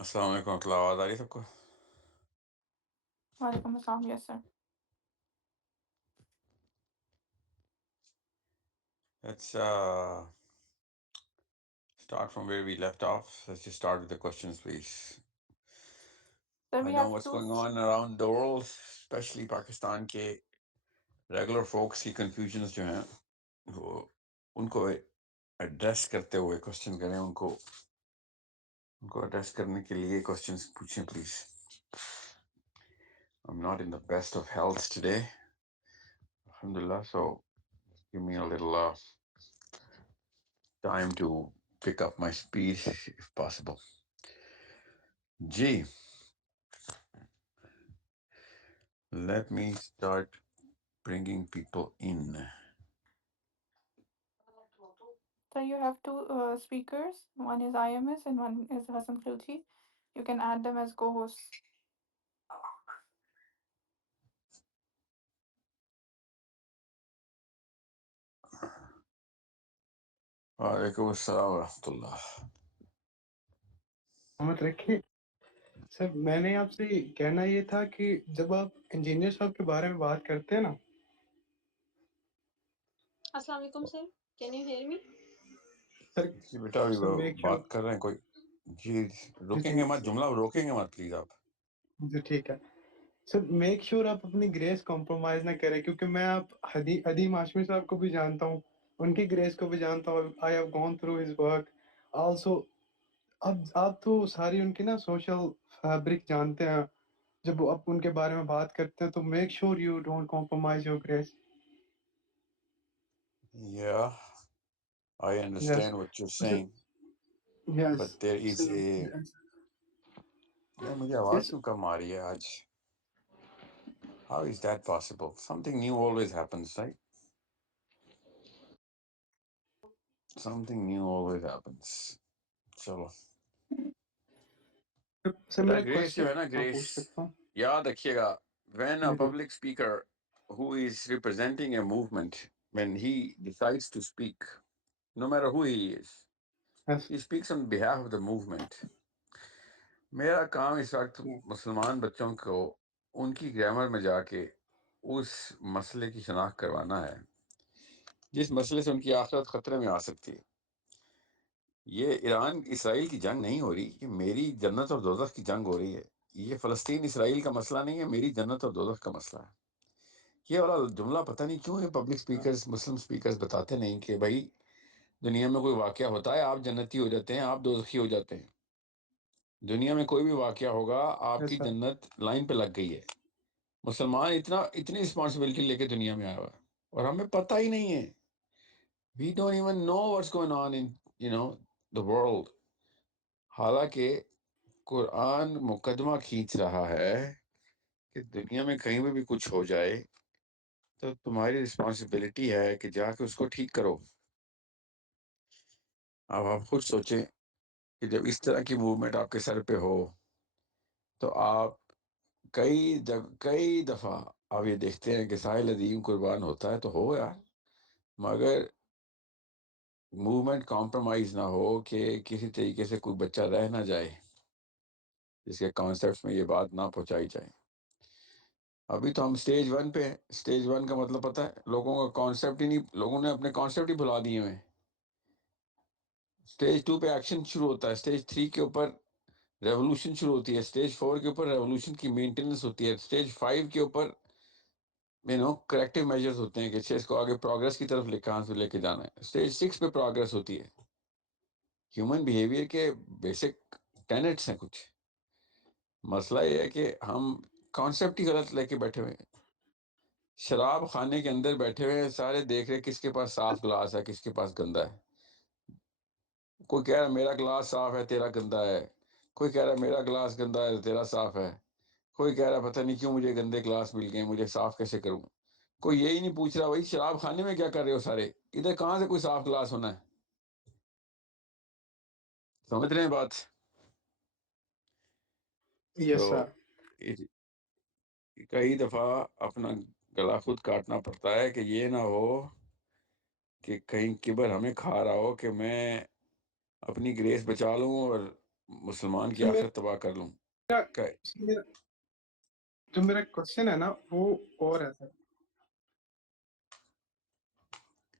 السلام علیکم ورحمۃ اللہ، آواز آ رہی ہے سب کو؟ وعلیکم السلام. Yes, sir. Let's start from where we left off. Let's just start with the questions, please. Sir, I we know have what's two. going on around the world, especially Pakistan کے ریگولر فوکس کی confusions جو ہیں وہ ان کو address کرتے ہوئے question کریں. ان کو ایڈریس کرنے کے لیے کوشچنس پوچھیں please. I'm not in the best of health today, alhamdulillah, so give me a little time to pick up my speed if possible. G, let me start bringing people in. Sir, you have two speakers. One is IMS and one is Hassan Khilji. You can add them as co-hosts. وعلیکم السلام ورحمۃ اللہ. سلامت رکھیے. سر میں نے آپ سے کہنا یہ تھا کہ جب آپ انجینئر صاحب کے بارے میں بات کرتے ہیں نا. السلام علیکم سر، کین یو ہیئر می؟ سر جی بیٹا ابھی سر میک شیور. بات کر رہے ہیں کوئی. جی روکیں گے مت، جملہ روکیں گے مت پلیز آپ. جی ٹھیک ہے سر. میک شیور آپ اپنی گریس کمپرومائز نہ کریں، کیونکہ میں آپ ادیم ہاشمی صاحب کو بھی جانتا ہوں، ان کی گریس کو بھی جانتا ہوں. I have gone through his work also. اب آپ تو ساری ان کی نا سوشل فیبرک جانتے ہیں. جب آپ ان کے بارے میں بات کرتے ہیں تو make sure you don't compromise your grace. Yeah, I understand what you're saying, but there is a... یار مجھے آواز کیوں کم آ رہی ہے آج؟ How is that possible? Something new always happens, right? Something new always happens. چلو سر بیٹا میرا گریس جو ہے نا، کوشچن گریس پوچھ سکتا ہوں؟ یاد رکھیے گا. when a public speaker who is representing a movement, when he decides to speak, no matter who he is, he speaks on behalf of the movement. میرا کام اس وقت مسلمان بچوں کو ان کی گرامر میں جا کے اس مسئلے کی شناخت کروانا ہے جس مسئلے سے ان کی آخرت خطرے میں آ سکتی ہے. یہ ایران اسرائیل کی جنگ نہیں ہو رہی، یہ میری جنت اور دوزخ کی جنگ ہو رہی ہے. یہ فلسطین اسرائیل کا مسئلہ نہیں ہے، میری جنت اور دوزخ کا مسئلہ ہے. یہ والا جملہ پتہ نہیں کیوں ہے پبلک سپیکرز، مسلم سپیکرز بتاتے نہیں کہ بھائی دنیا میں کوئی واقعہ ہوتا ہے آپ جنتی ہو جاتے ہیں، آپ دوزخی ہو جاتے ہیں. دنیا میں کوئی بھی واقعہ ہوگا آپ کی جنت لائن پہ لگ گئی ہے. مسلمان اتنی رسپانسبلٹی لے کے دنیا میں آیا ہوا ہے اور ہمیں پتہ ہی نہیں ہے. We don't even know what's going on in the world. حالانکہ قرآن مقدمہ کھینچ رہا ہے کہ دنیا میں کہیں بھی کچھ ہو جائے تو تمہاری رسپانسبلٹی ہے کہ جا کے اس کو ٹھیک کرو. اب آپ خود سوچیں کہ جب اس طرح کی موومنٹ آپ کے سر پہ ہو تو آپ کئی دفعہ آپ یہ دیکھتے ہیں کہ ساحل عظیم قربان ہوتا ہے تو ہو یار، مگر موومنٹ کمپرومائز نہ ہو کہ کسی طریقے سے کوئی بچہ رہ نہ جائے جس کے کانسیپٹس میں یہ بات نہ پہنچائی جائے. ابھی تو ہم سٹیج 1 پہ ہیں. سٹیج 1 کا مطلب پتہ ہے، لوگوں کا کانسیپٹ ہی نہیں، لوگوں نے اپنے کانسیپٹ ہی بھلا دیے ہوئے. سٹیج 2 پہ ایکشن شروع ہوتا ہے، سٹیج 3 کے اوپر ریولوشن شروع ہوتی ہے، سٹیج 4 کے اوپر ریولوشن کی مینٹیننس ہوتی ہے، سٹیج 5 کے اوپر کریکٹیو میجرز ہوتے ہیں کہ اس کو آگے پروگرس کی طرف کہاں سے لے کے جانا ہے. سٹیج 6 پہ پروگرس ہوتی ہے. ہیومن بیہیویئر کے بیسک ٹینٹس ہیں کچھ. مسئلہ یہ ہے کہ ہم کانسیپٹ ہی غلط لے کے بیٹھے ہوئے ہیں. شراب خانے کے اندر بیٹھے ہوئے ہیں، سارے دیکھ رہے کس کے پاس صاف گلاس ہے کس کے پاس گندا ہے. کوئی کہہ رہا میرا گلاس صاف ہے تیرا گندا ہے، کوئی کہہ رہا میرا گلاس گندا ہے تیرا صاف ہے، کوئی کہہ رہا پتہ نہیں کیوں مجھے گندے گلاس مل گئے، مجھے صاف کیسے کروں. کوئی یہی نہیں پوچھ رہا بھائی شراب خانے میں کیا کر رہے ہو سارے، ادھر کہاں سے کوئی صاف گلاس ہونا ہے. سمجھ رہے ہیں بات؟ یس سر. کئی دفعہ اپنا گلا خود کاٹنا پڑتا ہے کہ یہ نہ ہو کہ کہیں کبر ہمیں کھا رہا ہو کہ میں اپنی گریس بچا لوں اور مسلمان کی سر آخرت تباہ کر لوں. جو میرا کوشچن ہے نا وہ اور ہے سر.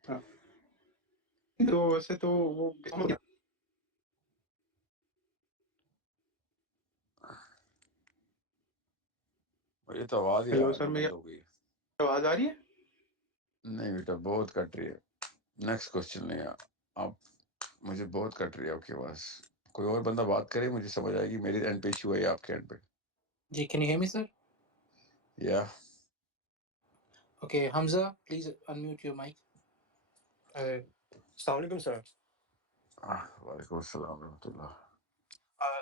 ہاں تو ویسے تو وہ یہ تو آواز ہی ہیلو سر میری بند ہو گئی. آواز آ رہی ہے؟ نہیں بیٹا بہت کٹ رہی ہے. نیکسٹ کوشچن لیں آپ. مجھے بہت کٹ رہی ہے آپ کی آواز. کوئی اور بندہ بات کرے مجھے سمجھ آئے گی. میری اینڈ پہ ایشو ہے آپ کے اینڈ پہ. جی کین یو ہیئر می سر؟ یا okay Hamza please unmute your mic. السلام علیکم سر. وعلیکم السلام ورحمۃ اللہ.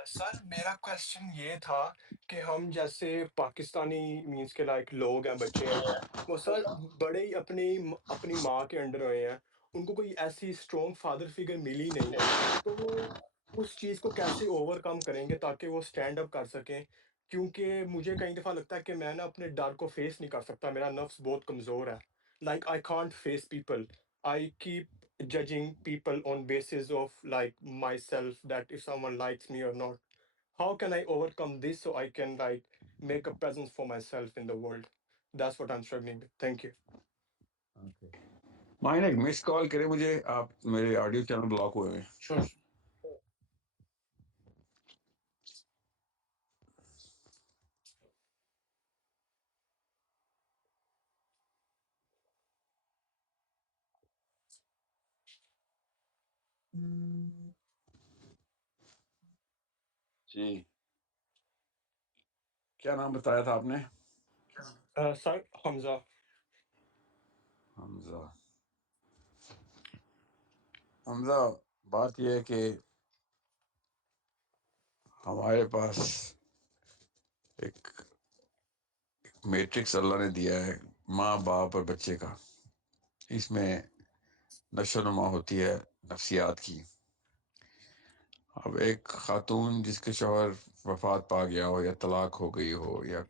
سر میرا کوشچن یہ تھا کہ ہم جیسے پاکستانی مینس کے لائک لوگ ہیں، بچے ہیں، وہ سر بڑے ہی اپنی ماں کے انڈر ہوئے ہیں، ان کو کوئی ایسی اسٹرانگ فادر فگر ملی نہیں، تو اس چیز کو کیسے اوور کم کریں گے تاکہ وہ اسٹینڈ اپ کر سکیں؟ کیونکہ مجھے کئی دفعہ لگتا ہے کہ میں نا اپنے ڈر کو فیس نہیں کر سکتا، میرا نفس بہت کمزور ہے. Like I can't face people. I keep judging people on basis of like myself, that if someone likes me or not. How can I overcome this so I can like make a presence for myself in the world? That's what I'm struggling with. Thank you. Mine ایک مس کال کرے مجھے آپ. میرے audio channel block ہوئے ہیں. شور. جی کیا نام بتایا تھا آپ نے؟ Sir, Hamza. حمزہ. حمزہ بات یہ ہے کہ ہمارے پاس ایک میٹرکس اللہ نے دیا ہے ماں باپ اور بچے کا. اس میں نشو و نما ہوتی ہے نفسیات کی. اب ایک خاتون جس کے شوہر وفات پا گیا ہو یا طلاق ہو گئی ہو یا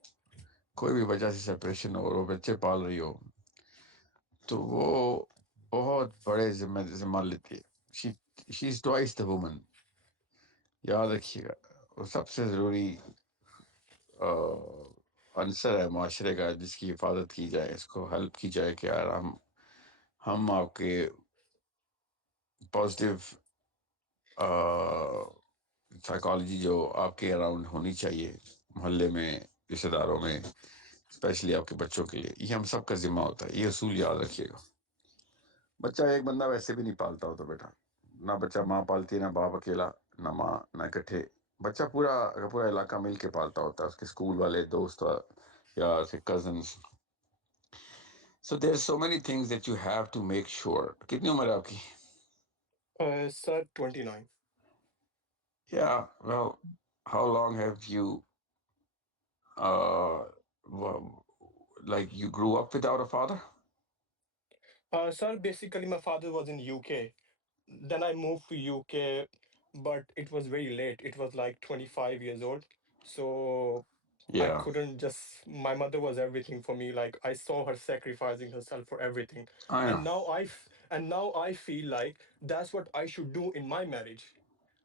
کوئی بھی وجہ سے سپریشن ہو اور وہ بچے پال رہی ہو تو وہ بہت بڑے ذمہ لیتی ہے. شی از ٹوائس دا وومن. یاد رکھیے گا وہ سب سے ضروری عنصر ہے معاشرے کا جس کی حفاظت کی جائے، اس کو ہیلپ کی جائے کہ یار ہم آپ کے پازیٹیو سائیکالوجی جو آپ کے اراؤنڈ ہونی چاہیے محلے میں، رشتے داروں میں، اسپیشلی آپ کے بچوں کے لیے، یہ ہم سب کا ذمہ ہوتا ہے. یہ اصول یاد رکھیے گا. بچہ ایک بندہ ویسے بھی نہیں پالتا ہوتا بیٹا. نہ بچہ ماں پالتی ہے، نہ باپ اکیلا، نہ ماں، نہ اکٹھے. بچہ پورا علاقہ مل کے پالتا ہوتا ہے، اس کے اسکول والے، دوست یا اس کے cousins. So there so many things that you have to make sure. کتنی عمر ہے آپ کی؟ Sir, 29. Yeah well how long have you like you grew up without a father? Sir, basically my father was in UK. Then I moved to UK, but it was very late. It was like 25 years old. So I Yeah, couldn't just, my mother was everything for me. Like I saw her sacrificing herself for everything. I know. And now I feel like that's what I should do in my marriage.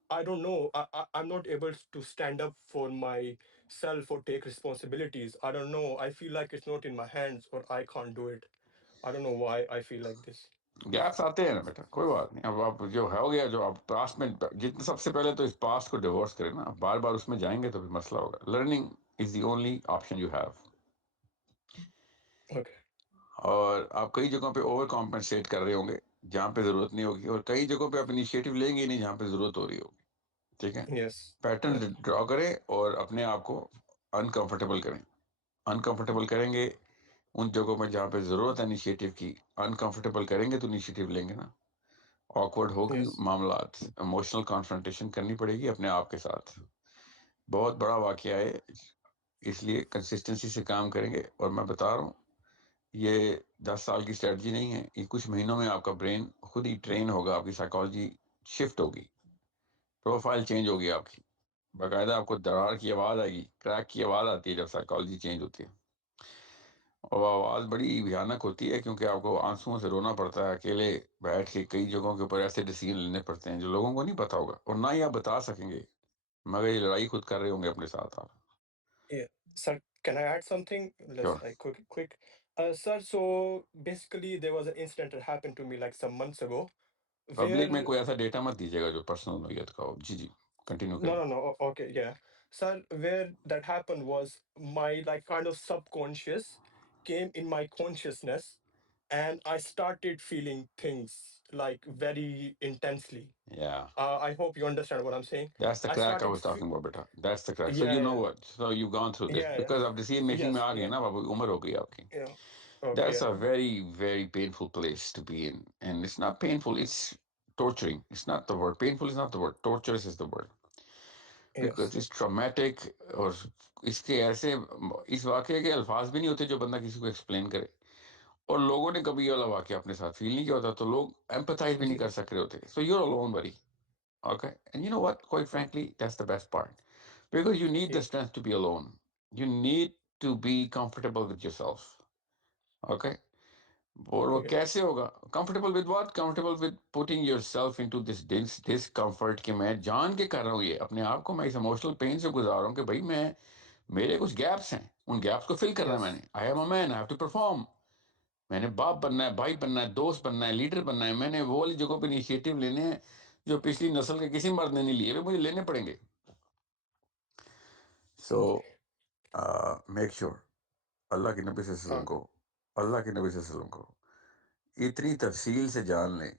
I don't know. I'm not able to stand up for myself or take responsibilities. I don't know. I feel like it's not in my hands or I can't do it. I don't know why I feel like this. Gaps آتے ہیں نا بیٹا، کوئی بات نہیں. اب آپ جو ہو گیا، جو آپ پاسٹ میں جتنے، سب سے پہلے تو اس پاسٹ کو ڈیورس کریں نا. بار بار اس میں جائیں گے تو پھر مسئلہ ہوگا. Learning is the only option you have. Okay. اور آپ کئی جگہوں پہ اوور کمپنسیٹ کر رہے ہوں گے جہاں پہ ضرورت نہیں ہوگی، اور کئی جگہوں پہ آپ انیشیٹو لیں گے ہی نہیں جہاں پہ ضرورت ہو رہی ہوگی. ٹھیک ہے، Yes. Pattern Yes. ڈرا کریں اور اپنے آپ کو انکمفرٹیبل کریں. انکمفرٹیبل کریں گے ان جگہوں میں جہاں پہ ضرورت ہے انیشیٹو کی. انکمفرٹیبل کریں گے تو انیشیٹو لیں گے نا. آکورڈ ہوگی Yes. معاملات، ایموشنل کانفرنٹیشن کرنی پڑے گی اپنے آپ کے ساتھ. بہت بڑا واقعہ ہے، اس لیے کنسسٹنسی سے کام کریں گے. اور میں بتا رہا ہوں یہ 10 سال کی اسٹریٹجی نہیں ہے. یہ کچھ مہینوں میں آپ کا برین خود ہی ٹرین ہوگا، آپ کی سائیکالوجی شفٹ ہوگی، پروفائل چینج ہوگی آپ کی. باقاعدہ آپ کو درار کی آواز آئے گی، کریک کی آواز آتی ہے جب سائیکالوجی چینج ہوتی ہے. اور وہ آواز بڑی بھیانک ہوتی ہے کیونکہ آپ کو آنسوؤں سے رونا پڑتا ہے اکیلے بیٹھ کے. کئی جگہوں کے اوپر ایسے ڈیسیجن لینے پڑتے ہیں جو لوگوں کو نہیں پتا ہوگا اور نہ ہی آپ بتا سکیں گے. مگر یہ لڑائی خود کر رہے ہوں گے اپنے ساتھ آپ. Yeah. Sir, can I add something? Let's Sure. like quick. Sir, so basically there was an incident that happened to me like some months ago public میں where کوئی ایسا ڈیٹا مت دیجیے گا جو پرسنل نوعیت کا ہو. جی کنٹینیو کریں. no, okay, yeah. Sir, where that happened was my like kind of subconscious came in my consciousness and I started feeling things like very intensely. Yeah. I hope you understand what I'm saying. That's the I crack I started, was talking about, beta. That's the crack. So yeah, you know yeah, what? So you've gone through this. yeah, Because اب decision making میں yes, آ گئے yeah, نا اب عمر ہو گئی آپ کی. yeah, okay, That's yeah, a very, very painful place to be in. And it's not painful, it's torturing. It's not the word. Painful is not the word. Torturous is the word. Because yes, it's traumatic. اور اس کے ایسے اس واقعے کے الفاظ بھی نہیں ہوتے جو بندہ کسی کو ایکسپلین کرے. اور لوگوں نے کبھی یہ والا واقعہ اپنے ساتھ فیل نہیں کیا ہوتا تو لوگ ایمپتھائز بھی نہیں کر سک رہے ہوتے. So you're alone, buddy. Okay? And you know what? Quite frankly, that's the best part. Because you need the yeah, strength to be alone. You need to be comfortable with yourself. Okay? اور وہ okay, کیسے ہوگا؟ comfortable with what? Comfortable with putting yourself into this discomfort کہ میں جان کے کر رہا ہوں یہ اپنے آپ کو میں اس emotional pain سے گزار رہا ہوں کہ بھائی میرے کچھ گیپس ہیں، ان گیپس کو فل کرنا ہے میں نے. yes, I am a man, I have to perform. میں نے باپ بننا ہے، بھائی بننا ہے، دوست بننا ہے، لیڈر بننا ہے. میں نے وہ والی جگہوں پہ انیشیٹو لینے ہیں جو پچھلی نسل کے کسی مرد نے نہیں لیے، مجھے لینے پڑیں گے. سو okay, میک شیور اللہ کے نبی صلی اللہ علیہ وسلم uh, کو اللہ کے نبی صلی اللہ علیہ وسلم کو اتنی تفصیل سے جان لیں.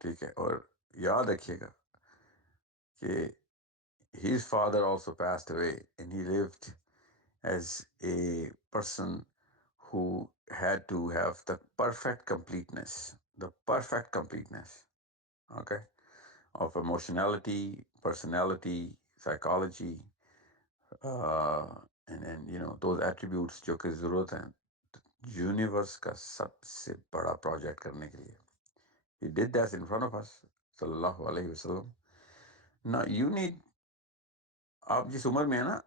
ٹھیک ہے؟ اور یاد رکھیے گا کہ his father also passed away and he lived as a person who had to have the perfect completeness, okay, of emotionality, personality, psychology, and you know those attributes جو کہ ضرورت ہیں یونیورس کا سب سے بڑا پروجیکٹ کرنے کے لیے. He did that in front of us صلی اللہ علیہ وسلم. Now you need، آپ جس عمر میں ہیں نا،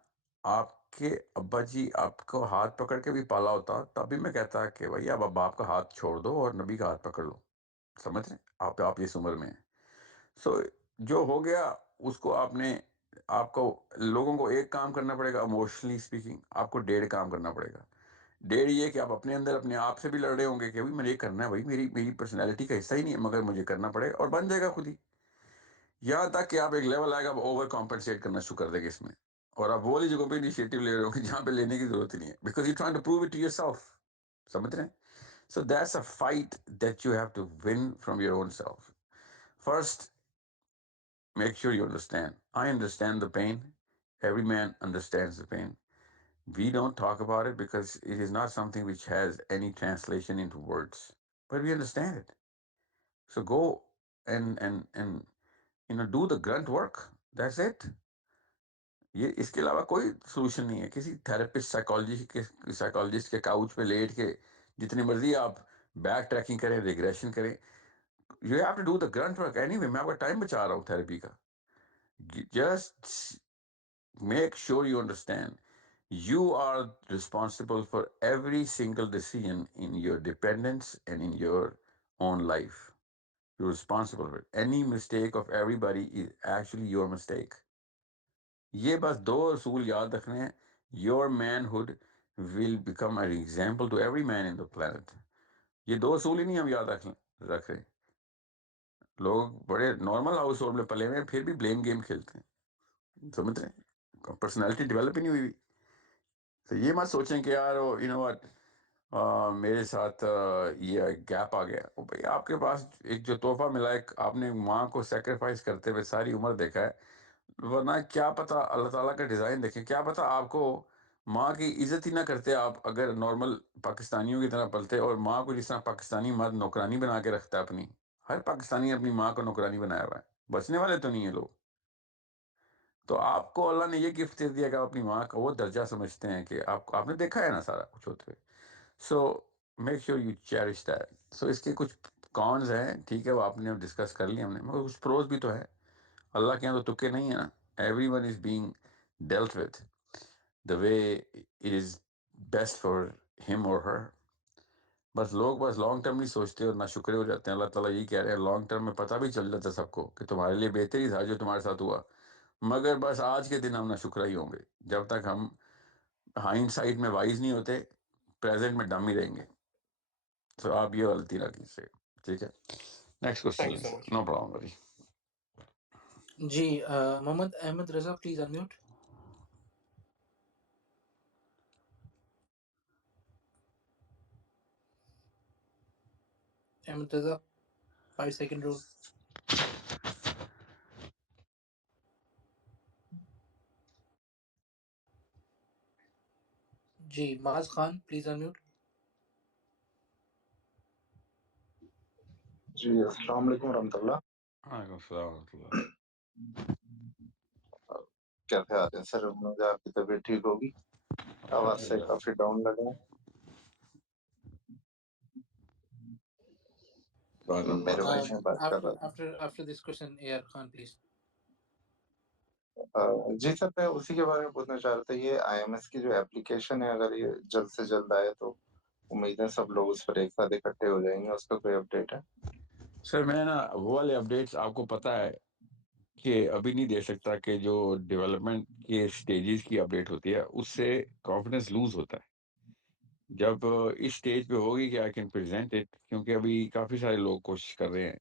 آپ کے ابا جی آپ کو ہاتھ پکڑ کے بھی پالا ہوتا تب بھی میں کہتا کہ بھائی اب باپ کا ہاتھ چھوڑ دو اور نبی کا ہاتھ پکڑ لو. سمجھ رہے ہیں آپ اس عمر میں ہیں. سو جو ہو گیا اس کو آپ کو لوگوں کو ایک کام کرنا پڑے گا. اموشنلی اسپیکنگ آپ کو 1.5 کام کرنا پڑے گا. 1.5 یہ کہ آپ اپنے اندر اپنے آپ سے بھی لڑ رہے ہوں گے کہ بھائی مجھے یہ کرنا ہے، بھائی میری پرسنالٹی کا حصہ ہی نہیں ہے مگر مجھے کرنا پڑے گا اور بن جائے گا خود ہی. یہاں تک کہ آپ ایک لیول آئے گا آپ اوور کمپنسیٹ کرنا شروع کر دیں گے اس میں، اور آپ وہ والی جگہوں پہ انیشیٹو لے رہے ہو کہ جہاں پہ لینے کی ضرورت ہی نہیں ہے. Because you trying to prove it to yourself. سمجھ رہے ہیں؟ So that's a fight that you have to win from your own self. First make sure you understand. I understand the pain. Every man understands the pain. We don't talk about it because it is not something which has any translation into words, but we understand it. So go and do the grunt work. That's it. یہ اس کے علاوہ کوئی solution نہیں ہے. کسی therapist psychologist کے couch پہ لیٹ کے جتنی مرضی آپ بیک ٹریکنگ کریں، ریگریشن کریں، you have to do the grunt work. Anyway میں آپ کا ٹائم بچا رہا ہوں تھراپی کا. Just make sure you understand you are responsible for every single decision in your dependence and in your own life. You responsible for any mistake of everybody is actually your mistake. یہ بس 2 اصول یاد رکھنے ہیں. Your manhood will become an example to every man in the planet. یہ 2 اصول ہی نہیں ہم یاد رکھ رہے. لوگ بڑے نارمل ہاؤس ہولڈ میں پلے ہوئے ہیں پھر بھی بلیم گیم کھیلتے ہیں. سمجھ رہے ہیں؟ پرسنالٹی ڈیولپ ہی نہیں ہوئی. تو یہ مت سوچیں کہ یار یو نو واٹ میرے ساتھ یہ گیپ آ گیا. بھائی آپ کے پاس ایک جو تحفہ ملا ہے، آپ نے ماں کو سیکریفائس کرتے ہوئے ساری عمر دیکھا ہے. ورنہ کیا پتا اللہ تعالیٰ کا ڈیزائن دیکھیں، کیا پتا آپ کو ماں کی عزت ہی نہ کرتے آپ اگر نارمل پاکستانیوں کی طرح پلتے، اور ماں کو جس طرح پاکستانی مرد نوکرانی بنا کے رکھتا ہے اپنی. ہر پاکستانی نے اپنی ماں کو نوکرانی بنایا ہوا ہے. بچنے والے تو نہیں ہیں لوگ. تو آپ کو اللہ نے یہ گفٹ دے دیا کہ آپ اپنی ماں کا وہ درجہ سمجھتے ہیں کہ آپ نے دیکھا ہے نا سارا کچھ ہوتے ہوئے. So make sure you cherish that. So اس کے کچھ کونز ہیں، ٹھیک ہے، وہ آپ نے ڈسکس کر لی ہم نے، مگر کچھ پروز بھی تو ہے. اللہ کے یہاں تو تکے نہیں ہیں نا. Every one is being dealt with the way it is best for ہم اور ہر. بس لوگ بس لانگ ٹرم نہیں سوچتے اور نہ شکرے ہو جاتے ہیں. اللہ تعالیٰ یہی کہہ رہے ہیں لانگ ٹرم میں پتہ بھی چل جاتا سب کو کہ تمہارے لیے بہتر ہی تھا جو تمہارے ساتھ ہوا. مگر بس آج کے دن ہم نہ شکرہ ہی ہوں گے جب تک ہم ہائنڈ سائٹ میں وائز نہیں ہوتے، پریزنٹ میں ڈم ہی رہیں گے. تو آپ یہ غلطی نہ کیجیے. ٹھیک ہے، next thank you question. So much. No problem بھائی. جی Muhammad Ahmed Raza please unmute. Ahmed Raza 5 second rule. جی معاذ خان پلیز انمیوٹ. جی السلام علیکم ورحمۃ اللہ. وعلیکم السلام ورحمۃ اللہ. کیا خیال ہے سر؟ مجھے آپ کی طبیعت ٹھیک ہوگی؟ آواز سے کافی ڈاؤن لگا. میرے بھائی میں بات کر رہا after this question AR Khan please. تھا. جی سر، میں اسی کے بارے میں پوچھنا چاہ رہا تھا. یہ IMS کی جو ایپلیکیشن ہے، اگر یہ جلد سے جلد آئے تو امید ہے سب لوگ اس پر ایک ساتھ اکٹھے ہو جائیں گے. اس کا کوئی اپڈیٹ ہے؟ سر میں نا وہ والے اپڈیٹس آپ کو پتہ ہے کہ ابھی نہیں دے سکتا، کہ جو ڈیولپمنٹ کے سٹیجز کی اپڈیٹ ہوتی ہے اس سے کانفیڈنس لوز ہوتا ہے. جب اس سٹیج پہ ہوگی کہ آئی کین پریزنٹ اٹ، کیونکہ ابھی کافی سارے لوگ کوشش کر رہے ہیں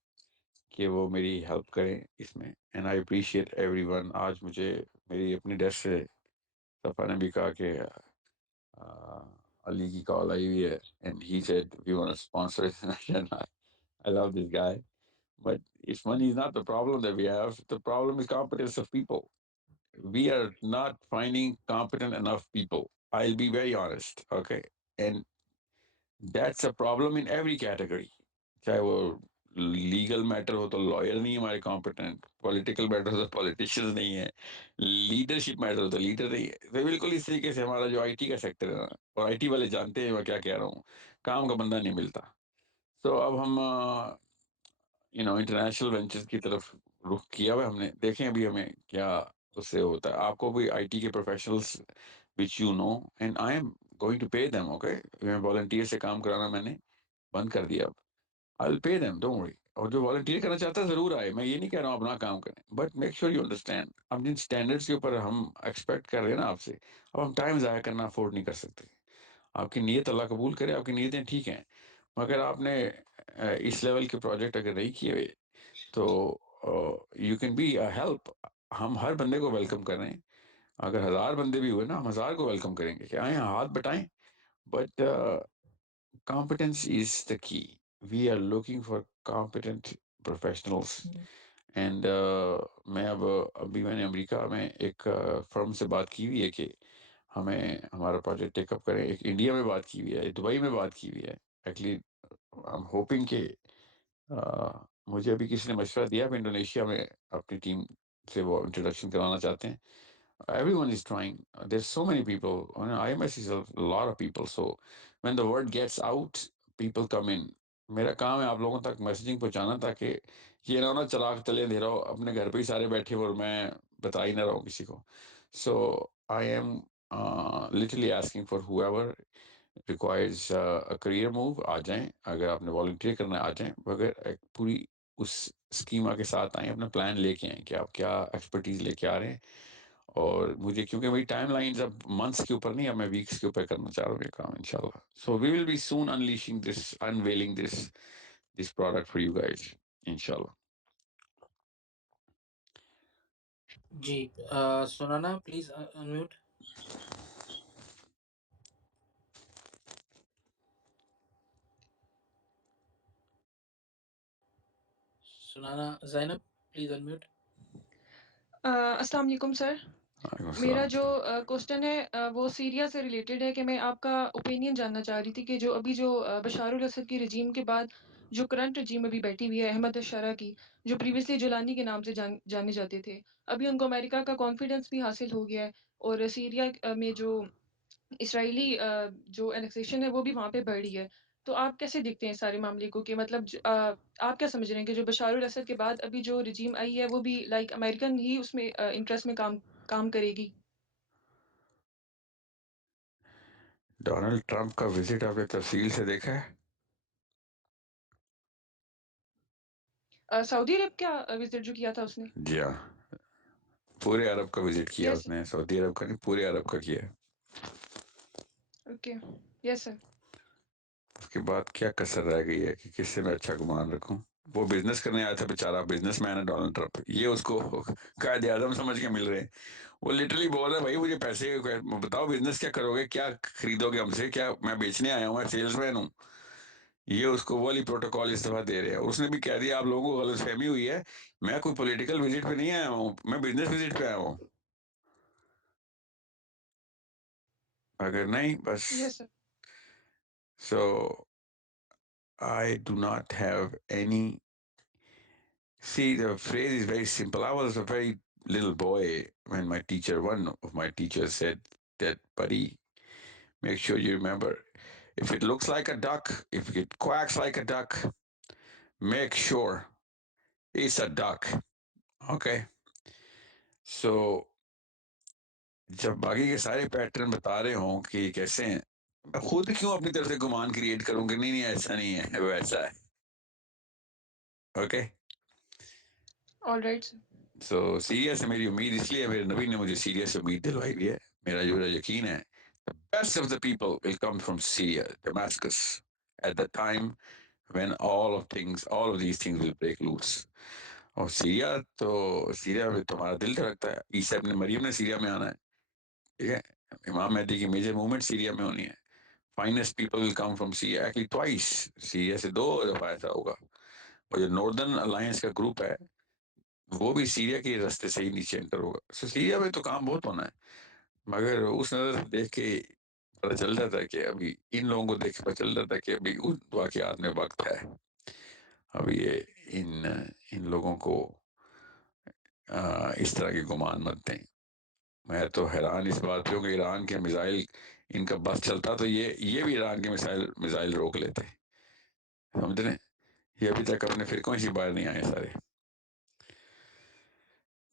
کہ وہ میری ہیلپ کریں اس میں، and I appreciate every one. آج مجھے میری اپنی ڈیسک سے صفا نے بھی کہا کہ علی کی کال آئی ہوئی ہے and he said we want to sponsor. I love this guy. But if money is not the problem that we have, the problem is competence of people. We are not finding competent enough people. I'll be very honest, okay? And that's a problem in every category. چاہے وہ legal metre ہو تو lawyer نہیں ہمارے competent, political metre ہو تو politicians نہیں ہیں، leadership metre ہو تو leader نہیں ہے. تو بالکل اس طریقے سے ہمارا جو IT کا سیکٹر ہے نا، اور IT والے جانتے ہیں میں کیا کہہ رہا ہوں، کام کا بندہ نہیں ملتا. تو اب ہم انٹرنیشنل وینچرز کی طرف رخ کیا ہوا ہم نے. دیکھیں ابھی ہمیں کیا اس سے ہوتا ہے. آپ کو بھی IT کے professionals which you know and I am going to pay them. Okay, میں والنٹیئر سے کام کرانا میں نے بند کر دیا. اب آئی ول پے دیم، ڈونٹ وری. اور جو والنٹیئر کرنا چاہتا ہے ضرور آئے، میں یہ نہیں کہہ رہا ہوں اپنا کام کریں، but make sure you understand. اب جن اسٹینڈرڈس کے اوپر ہم ایکسپیکٹ کر رہے ہیں نا آپ سے، اب ہم ٹائم ضائع کرنا افورڈ نہیں کر سکتے. آپ کی نیت اللہ قبول کرے، آپ کی نیتیں ٹھیک ہیں، مگر آپ نے اس لیول کے پروجیکٹ اگر نہیں کیے ہوئے تو you can be a help. ہم ہر بندے کو ویلکم کر رہے ہیں. اگر 1000 بندے بھی ہوئے نا، ہم 1000 کو ویلکم کریں گے کہ آئیں ہاتھ بٹائیں. But competence is the key. We are looking for competent professionals. And میں ابھی میں نے امریکہ میں ایک فرم سے بات کی ہوئی ہے کہ ہمیں ہمارا پروجیکٹ ٹیک اپ کریں. ایک انڈیا میں بات کی ہوئی ہے، دبئی میں بات کی ہوئی ہے. ایکچولی آئی ایم ہوپنگ کہ مجھے ابھی کسی نے مشورہ دیا ہے انڈونیشیا میں اپنی ٹیم سے وہ انٹروڈکشن کرانا چاہتے ہیں. Everyone is trying. There's so many people. IMS is a lot of people. So when the word gets out, people come in. میرا کام ہے آپ لوگوں تک میسیجنگ پہنچانا، تاکہ یہ نہ ہونا چلاک چلے دے رہا ہو اپنے گھر پہ ہی سارے بیٹھے اور میں بتا ہی نہ رہا ہوں کسی کو. So I am literally asking for whoever requires career move. آ جائیں، اگر آپ نے والنٹیئر کرنا ہے آ جائیں، مگر ایک پوری اس اسکیما کے ساتھ آئیں، اپنا پلان لے کے آئیں کہ آپ کیا ایکسپرٹیز لے کے آ رہے ہیں. اور مجھے کیونکہ میری ٹائم لائنز اب منتھس کے اوپر نہیں، اب میں ویکس کے اوپر کرنا چاہ رہا ہوں یہ کام انشاءاللہ. So we will be soon unleashing this, unveiling this product for you guys انشاءاللہ. جی سنانا پلیز انمیوٹ. سنانا زینب پلیز انمیوٹ. السلام علیکم سر. وعلیکم میرا السلام. جو کوشچن ہے وہ سیریا سے ریلیٹڈ ہے، کہ میں آپ کا اوپینین جاننا چاہ رہی تھی کہ جو ابھی جو بشار الاسد کی رجیم کے بعد جو کرنٹ رجیم ابھی بیٹھی ہوئی ہے احمد الشرا کی، جو پریویسلی جولانی کے نام سے جانے جاتے تھے، ابھی ان کو امریکہ کا کانفیڈنس بھی حاصل ہو گیا ہے، اور سیریا میں جو اسرائیلی جو انیکسیشن ہے وہ بھی وہاں پہ بڑھ رہی ہے. تو آپ کیسے دیکھتے ہیں اس سارے معاملے کو، کہ مطلب آپ کیا سمجھ رہے ہیں کہ جو بشار الاسد کے بعد ابھی جو رجیم آئی ہے وہ بھی لائک امریکن ہی اس میں انٹرسٹ میں کام کرے گی؟ ڈونلڈ ٹرمپ کا وزٹ آپ نے تفصیل سے دیکھا ہے؟ سعودی عرب کیا وزٹ جو کیا تھا اس نے؟ جی ہاں. پورے عرب کا وزٹ کیا Yes, اس نے، سعودی عرب کا نہیں، پورے عرب کا کیا. okay. Yes, sir. اس کے بعد کیا کسر رہ گئی ہے کہ کس سے میں اچھا گمان رکھوں؟ وہ بزنس کرنے آیا تھا بیچارہ، بزنس مین ہے ڈونلڈ ٹرمپ، یہ اس کو قائد اعظم سمجھ کے مل رہے ہیں. وہ لٹرلی بول رہا ہے بھائی مجھے پیسے بتاؤ، بزنس کیا کرو گے، کیا خریدو گے ہم سے، کیا میں بیچنے آیا ہوں، میں سیلس مین ہوں. یہ اس کو والی پروٹوکال اس دفعہ دے رہے ہیں. اس نے بھی کہہ دیا آپ لوگوں کو غلط فہمی ہوئی ہے، میں کوئی پولیٹیکل وزٹ پہ نہیں آیا ہوں، میں بزنس وزٹ پہ آیا ہوں. اگر نہیں بس. Yes, sir. So I do not have any. See, the phrase is very simple. I was a very little boy when one of my teachers said that, buddy, make sure you remember, if it looks like a duck, if it quacks like a duck, make sure it's a duck. Okay. So جب باقی کے سارے pattern بتا رہے ہوں کہ یہ کیسے ہیں، میں خود کیوں اپنی طرف سے گمان کریٹ کروں کہ نہیں ایسا نہیں ہے، ویسا ہے. اوکے. All right, sir. سو سیریا سے میری امید اس لیے میرے نبی نے مجھے سیریا سے امید دلوائی بھی ہے. میرا جو یقین ہے the best of the people will come from Syria, Damascus, at the time when all of these things will break loose. اور سیریا میں تمہارا دل دھڑکتا ہے. عیسیٰ ابن مریم نے سیریا میں آنا ہے، ٹھیک ہے. امام مہدی کی میجر موومنٹ سیریا میں ہونی ہے. Finest people will come from Syria, actually twice. Syria سے 2 دفعہ ایسا ہوگا. اور جو ناردرن الائنس کا گروپ ہے وہ بھی سیریا کے راستے سے ہی نیچے انٹر ہوگا. سیریا میں تو کام بہت ہونا ہے، مگر اس نظر سے دیکھ کے پتہ چل جاتا ہے کہ ابھی ان لوگوں کو دیکھ کے پتہ چل جاتا ہے کہ ابھی اس واقعات میں وقت ہے. اب یہ ان لوگوں کو اس طرح کے گمان مت دیں. میں تو حیران اس بات پہ ہوں کہ ایران کے میزائل، ان کا بس چلتا تو یہ بھی ایران کے میزائل روک لیتے. سمجھ رہے ہیں؟ یہ ابھی تک اپنے فرقوں سے باہر نہیں آئے سارے.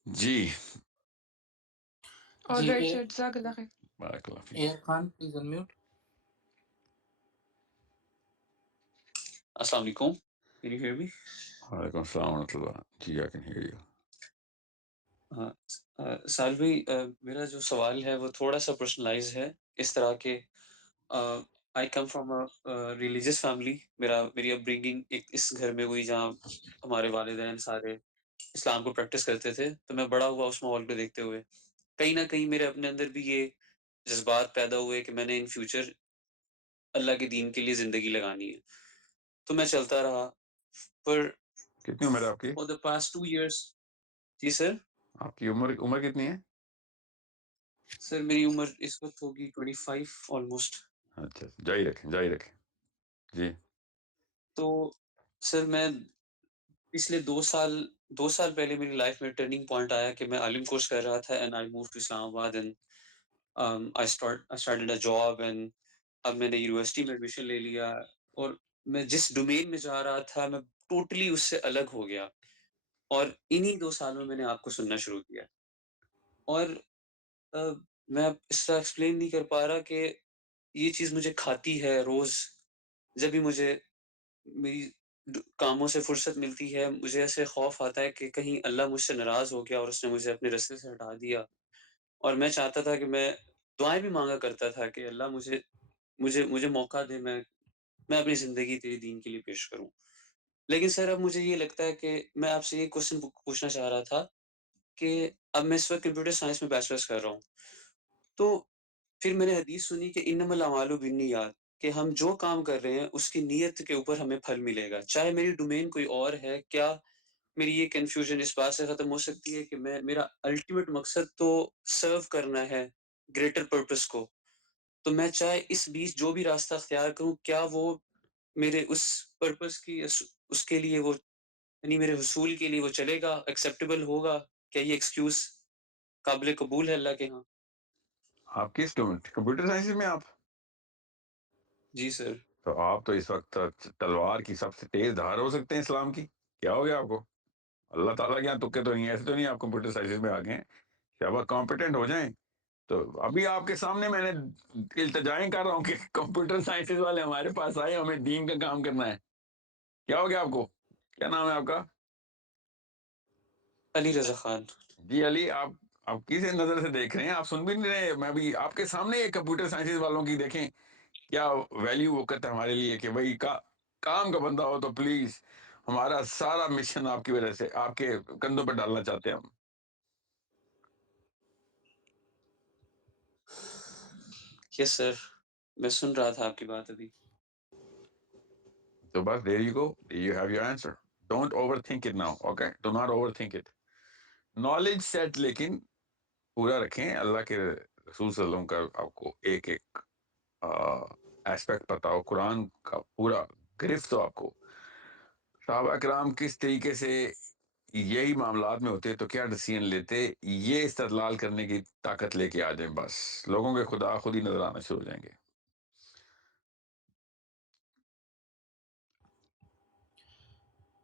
جی All جی right, sir. Jazakallah khair. بارک اللہ فیک. A Khan please unmute. السلام علیکم. Can you hear me? وعلیکم السلام ورحمۃ اللہ. جی I can hear you. ہاں سال بھائی، میرا جو سوال ہے وہ تھوڑا سا پرسنلائز ہے، اس طرح کہ آئی کم فرام ریلیجیس فیملی. میری اپ برنگنگ اس گھر میں ہوئی جہاں ہمارے والدین سارے اسلام کو پریکٹس کرتے تھے، تو میں بڑا ہوا اس ماحول کو دیکھتے ہوئے. کہیں نہ کہیں میرے اپنے اندر بھی یہ جذبات پیدا ہوئے کہ میں نے ان فیوچر اللہ کے دین کے لیے زندگی لگانی ہے. تو میں چلتا رہا. پر کتنی عمر ہے آپ کی؟ For the past 2 years. جی سر. آپ کی عمر کتنی ہے؟ سر میری عمر اس وقت ہوگی 25 آلموسٹ. اچھا جاری رکھیں. جی. تو سر میں پچھلے 2 سال پہلے میری لائف میں ٹرننگ پوائنٹ آیا کہ میں عالم کورس کر رہا تھا اینڈ آئی موو ٹو اسلام آباد and I started a job and اب میں نے یونیورسٹی میں ایڈمیشن لے لیا اور میں جس ڈومین میں جا رہا تھا میں ٹوٹلی اس سے الگ ہو گیا. اور انہی 2 سالوں میں نے آپ کو سننا شروع کیا. اور میں اب اس طرح ایکسپلین نہیں کر پا رہا کہ یہ چیز مجھے کھاتی ہے روز. جب بھی مجھے میری کاموں سے فرصت ملتی ہے مجھے ایسے خوف آتا ہے کہ کہیں اللہ مجھ سے ناراض ہو گیا اور اس نے مجھے اپنے رستے سے ہٹا دیا. اور میں چاہتا تھا کہ میں دعائیں بھی مانگا کرتا تھا کہ اللہ مجھے موقع دے، میں اپنی زندگی تیرے دین کے لیے پیش کروں. لیکن سر اب مجھے یہ لگتا ہے کہ میں آپ سے یہ کوشچن پوچھنا چاہ رہا تھا کہ اب میں اس وقت کمپیوٹر سائنس میں بیچلرس کر رہا ہوں. تو پھر میں نے حدیث سنی کہ انما الاعمال بالنیات، کہ ہم جو کام کر رہے ہیں اس کی نیت کے اوپر ہمیں پھل ملے گا، چاہے میری ڈومین کوئی اور ہے. کیا میری یہ کنفیوژن اس بات سے ختم ہو سکتی ہے کہ میرا الٹیمیٹ مقصد تو سرو کرنا ہے گریٹر پرپس کو، تو میں چاہے اس بیچ جو بھی راستہ اختیار کروں کیا وہ میرے اس پرپس کی اس کے لیے وہ یعنی میرے حصول کے لیے وہ چلے گا، ایکسیپٹیبل ہوگا؟ کیا یہ ایکسکیوز قابل قبول ہے اللہ کے ہاں؟ آپ کس کمپیوٹر سائنس میں آپ؟ جی سر. تو آپ تو اس وقت تلوار کی سب سے تیز دھار ہو سکتے ہیں اسلام کی. کیا ہو گیا آپ کو؟ اللہ تعالیٰ کے یہاں تکے تو نہیں، ایسے تو نہیں آپ کمپیوٹر سائنس میں آ گئے ہیں. جب آپ کمپیٹنٹ ہو جائیں تو ابھی آپ کے سامنے میں نے التجائیں کر رہا ہوں کہ کمپیوٹر سائنسز والے ہمارے پاس آئے، ہمیں دین کا کام کرنا ہے. کیا ہو گیا آپ کو؟ کیا نام ہے آپ کا؟ علی رضا خان. جی علی، آپ آپ کس نظر سے دیکھ رہے ہیں؟ آپ سن بھی نہیں رہے. میں بھی آپ کے سامنے یہ کمپیوٹر سائنسز والوں کی دیکھیں کیا ویلیو وقت ہے ہمارے لیے کہ بھائی کام کا بندہ ہو تو پلیز ہمارا سارا مشن آپ کی وجہ سے آپ کے کندھوں پہ ڈالنا چاہتے ہیں ہم. یس سر، میں سن رہا تھا آپ کی بات ابھی. تو بس there you go, you have your answer. Don't overthink it now, okay? Do not overthink it. Knowledge set لیکن پورا رکھیں. اللہ کے رسول صلی اللہ علیہ وسلم کا آپ کو ایک ایک ایسپیکٹ پتا ہو، قرآن کا پورا گرفت ہو آپ کو. صحابہ کرام کس طریقے سے یہی معاملات میں ہوتے تو کیا ڈیسیژن لیتے، یہ استدلال کرنے کی طاقت لے کے آ جائیں، بس لوگوں کے خدا خود ہی نظر آنا شروع ہو جائیں گے.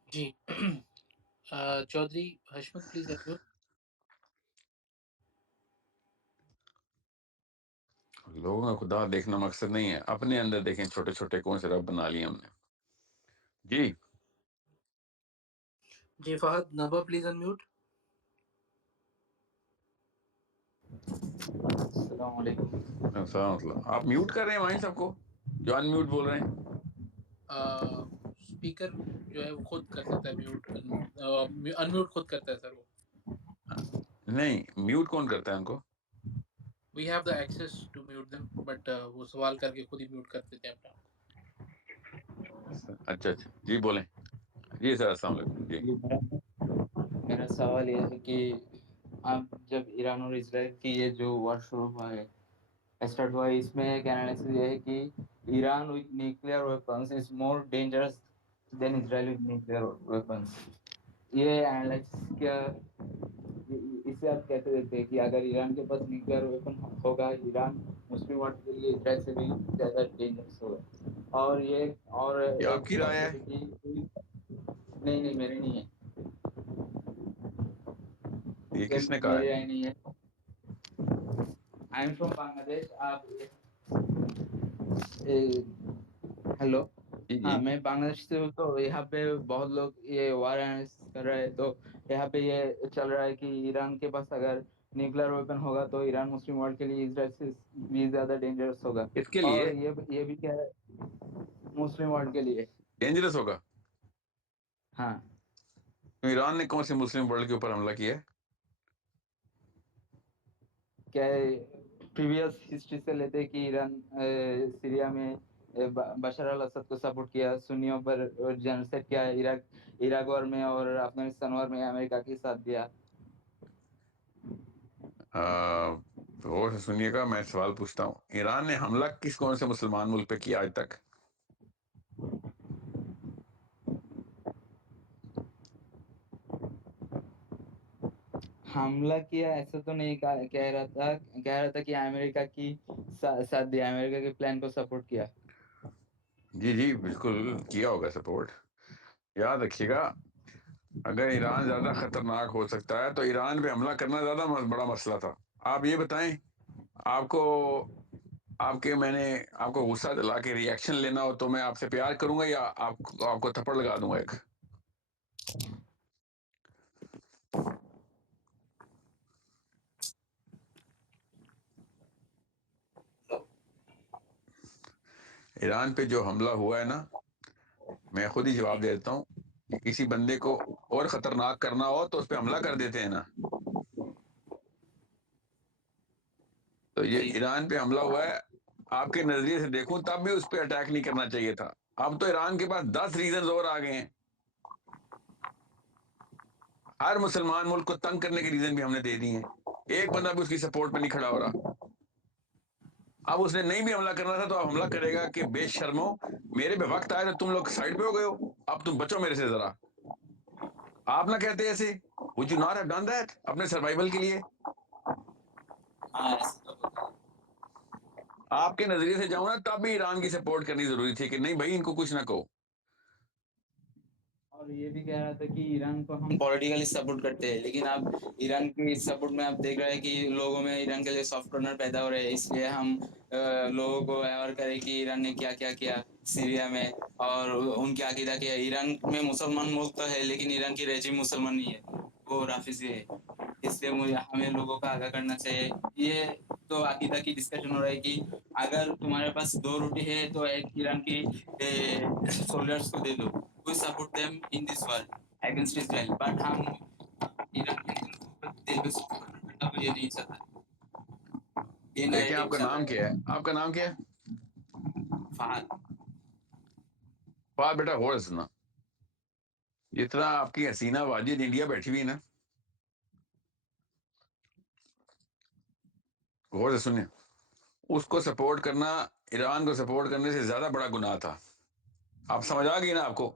جی چودھری حشمت پلیز انمیوٹ. لوگوں کا خدا دیکھنا مقصد نہیں ہے، اپنے اندر دیکھیں چھوٹے چھوٹے کون سے رب بنا لیے ہم نے. جی جی فہد نبا پلیز انمیوٹ. السلام علیکم. السلام علیکم. آپ میوٹ کر رہے ہیں وہیں سب کو جو ان میوٹ بول رہے ہیں؟ اسپیکر جو ہے وہ خود کر سکتا ہے میوٹ انمیوٹ خود کرتا ہے سر وہ. نہیں، میوٹ کون کرتا ہے ان کو؟ We have the access to mute them but وہ سوال کر کے خود ہی میوٹ کر دیتے ہیں اپنا. اچھا اچھا جی بولیں. جی سر السلام علیکم. جی جی میرا سوال یہ ہے کہ اب جب ایران اور اسرائیل کی یہ جو وار شروع ہوا ہے اسٹارٹ ہوا ہے، اس میں ایک انالیسس یہ ہے کہ Iran with nuclear weapons is more dangerous than Israel with nuclear weapons. یہ انالیسس کیا اس سے آپ کہتے دیکھتے ہیں کہ اگر ایران کے پاس نیوکلیئر ویپن ہوگا ایران مسلم ورلڈ کے لیے اسرائیل سے بھی زیادہ ڈینجرس ہوگا. اور یہ آپ ایک کی بات رائے ہے؟ یہ کہ نہیں میری نہیں ہے، یہ یہ کس نے کہا ہے؟ میری رائے نہیں ہے. آئی ایم فرام بنگلہ دیش. آپ ہیلو. جی ہاں جی میں بنگلہ دیش سے ہوں. تو یہاں پہ بہت لوگ یہ وار انالیسس کر رہے ہیں. تو یہاں پہ یہ چل رہا ہے کہ ایران کے پاس اگر نیوکلیئر ویپن ہوگا تو ایران مسلم ورلڈ کے لیے اسرائیل سے بھی زیادہ ڈینجرس ہوگا. اس کے اور لیے یہ بھی کیا ہے مسلم ورلڈ کے لیے. ڈینجرس ہوگا؟ ہاں تو ایران نے کون سے مسلم ورلڈ کے اوپر حملہ کیا ہے؟ کیا پریویس ہسٹری سے لیتے کہ ایران سیریا میں بشار الاسد کو سپورٹ کیا، سنیوں پر جنوسائیڈ کیا، عراق وار میں اور افغانستان وار میں امریکہ کے ساتھ دیا. غور سے سنیے گا، میں سوال پوچھتا ہوں. ایران نے حملہ کس کون سے مسلمان ملک پہ کیا آج تک؟ حملہ کیا ایسا تو نہیں کہہ رہا تھا کہ امریکہ کی ساتھ دیا، امریکہ کے پلان کو سپورٹ کیا. جی جی بالکل کیا ہوگا سپورٹ. یاد رکھیے گا اگر ایران زیادہ خطرناک ہو سکتا ہے تو ایران پہ حملہ کرنا زیادہ بڑا مسئلہ تھا. آپ یہ بتائیں، میں نے آپ کو غصہ دلا کے ری ایکشن لینا ہو تو میں آپ سے پیار کروں گا یا آپ کو تھپڑ لگا دوں گا ایک؟ ایران پہ جو حملہ ہوا ہے نا، میں خود ہی جواب دے دیتا ہوں کہ کسی بندے کو اور خطرناک کرنا ہو تو اس پہ حملہ کر دیتے ہیں نا. تو یہ ایران پہ حملہ ہوا ہے، آپ کے نظریے سے دیکھوں تب بھی اس پہ اٹیک نہیں کرنا چاہیے تھا. اب تو ایران کے پاس 10 ریزنز اور آ گئے ہیں. ہر مسلمان ملک کو تنگ کرنے کے ریزن بھی ہم نے دے دی ہیں. ایک بندہ بھی اس کی سپورٹ پہ نہیں کھڑا ہو رہا. اب اس نے نہیں بھی حملہ کرنا تھا تو اب حملہ کرے گا کہ بے شرمو، میرے پہ وقت آئے تو تم لوگ سائڈ پہ ہو گئے ہو، اب تم بچو میرے سے ذرا. آپ نہ کہتے ایسے would you not have done that اپنے سروائیول کے لیے؟ آپ کے نظریے سے جاؤں نا تب بھی ایران کی سپورٹ کرنی ضروری تھی کہ نہیں بھائی ان کو کچھ نہ کہو. اور یہ بھی کہہ رہا تھا کہ ایران کو ہم پولیٹیکلی سپورٹ کرتے ہیں، لیکن اب ایران کی سپورٹ میں آپ دیکھ رہے ہیں کہ لوگوں میں ایران کے لیے سافٹ کارنر پیدا ہو رہے ہیں. اس لیے ہم لوگوں کو اویئر کریں کہ ایران نے کیا کیا کیا سیریا میں اور ان کی عقیدہ کیا. ایران میں مسلمان ملک تو ہے لیکن ایران کی رجیم مسلمان نہیں ہے. وہ رافضی ہے، اس لیے مجھے ہمیں لوگوں کا آگاہ کرنا چاہیے. یہ تو عقیدہ کی ڈسکشن ہو رہا ہے کہ اگر تمہارے پاس 2 روٹی ہے تو ایک ایران کی سولجرس کو دے دو. We support them in this war against Israel. But ہم ایران کے دل میں کرنا یہ نہیں چاہتا. یہ دیکھیں آپ نیریٹو کا چل نام رہا کیا ہے؟ آپ کا نام کیا ہے؟ ہے. فہد. فہد بیٹا غور سے سننا، جتنا آپ کی حسینہ واجد انڈیا بیٹھی ہوئی نا، غور سے سنیں، اس کو سپورٹ کرنا ایران کو سپورٹ کرنے سے زیادہ بڑا گناہ تھا. آپ سمجھ آ گئی نا آپ کو؟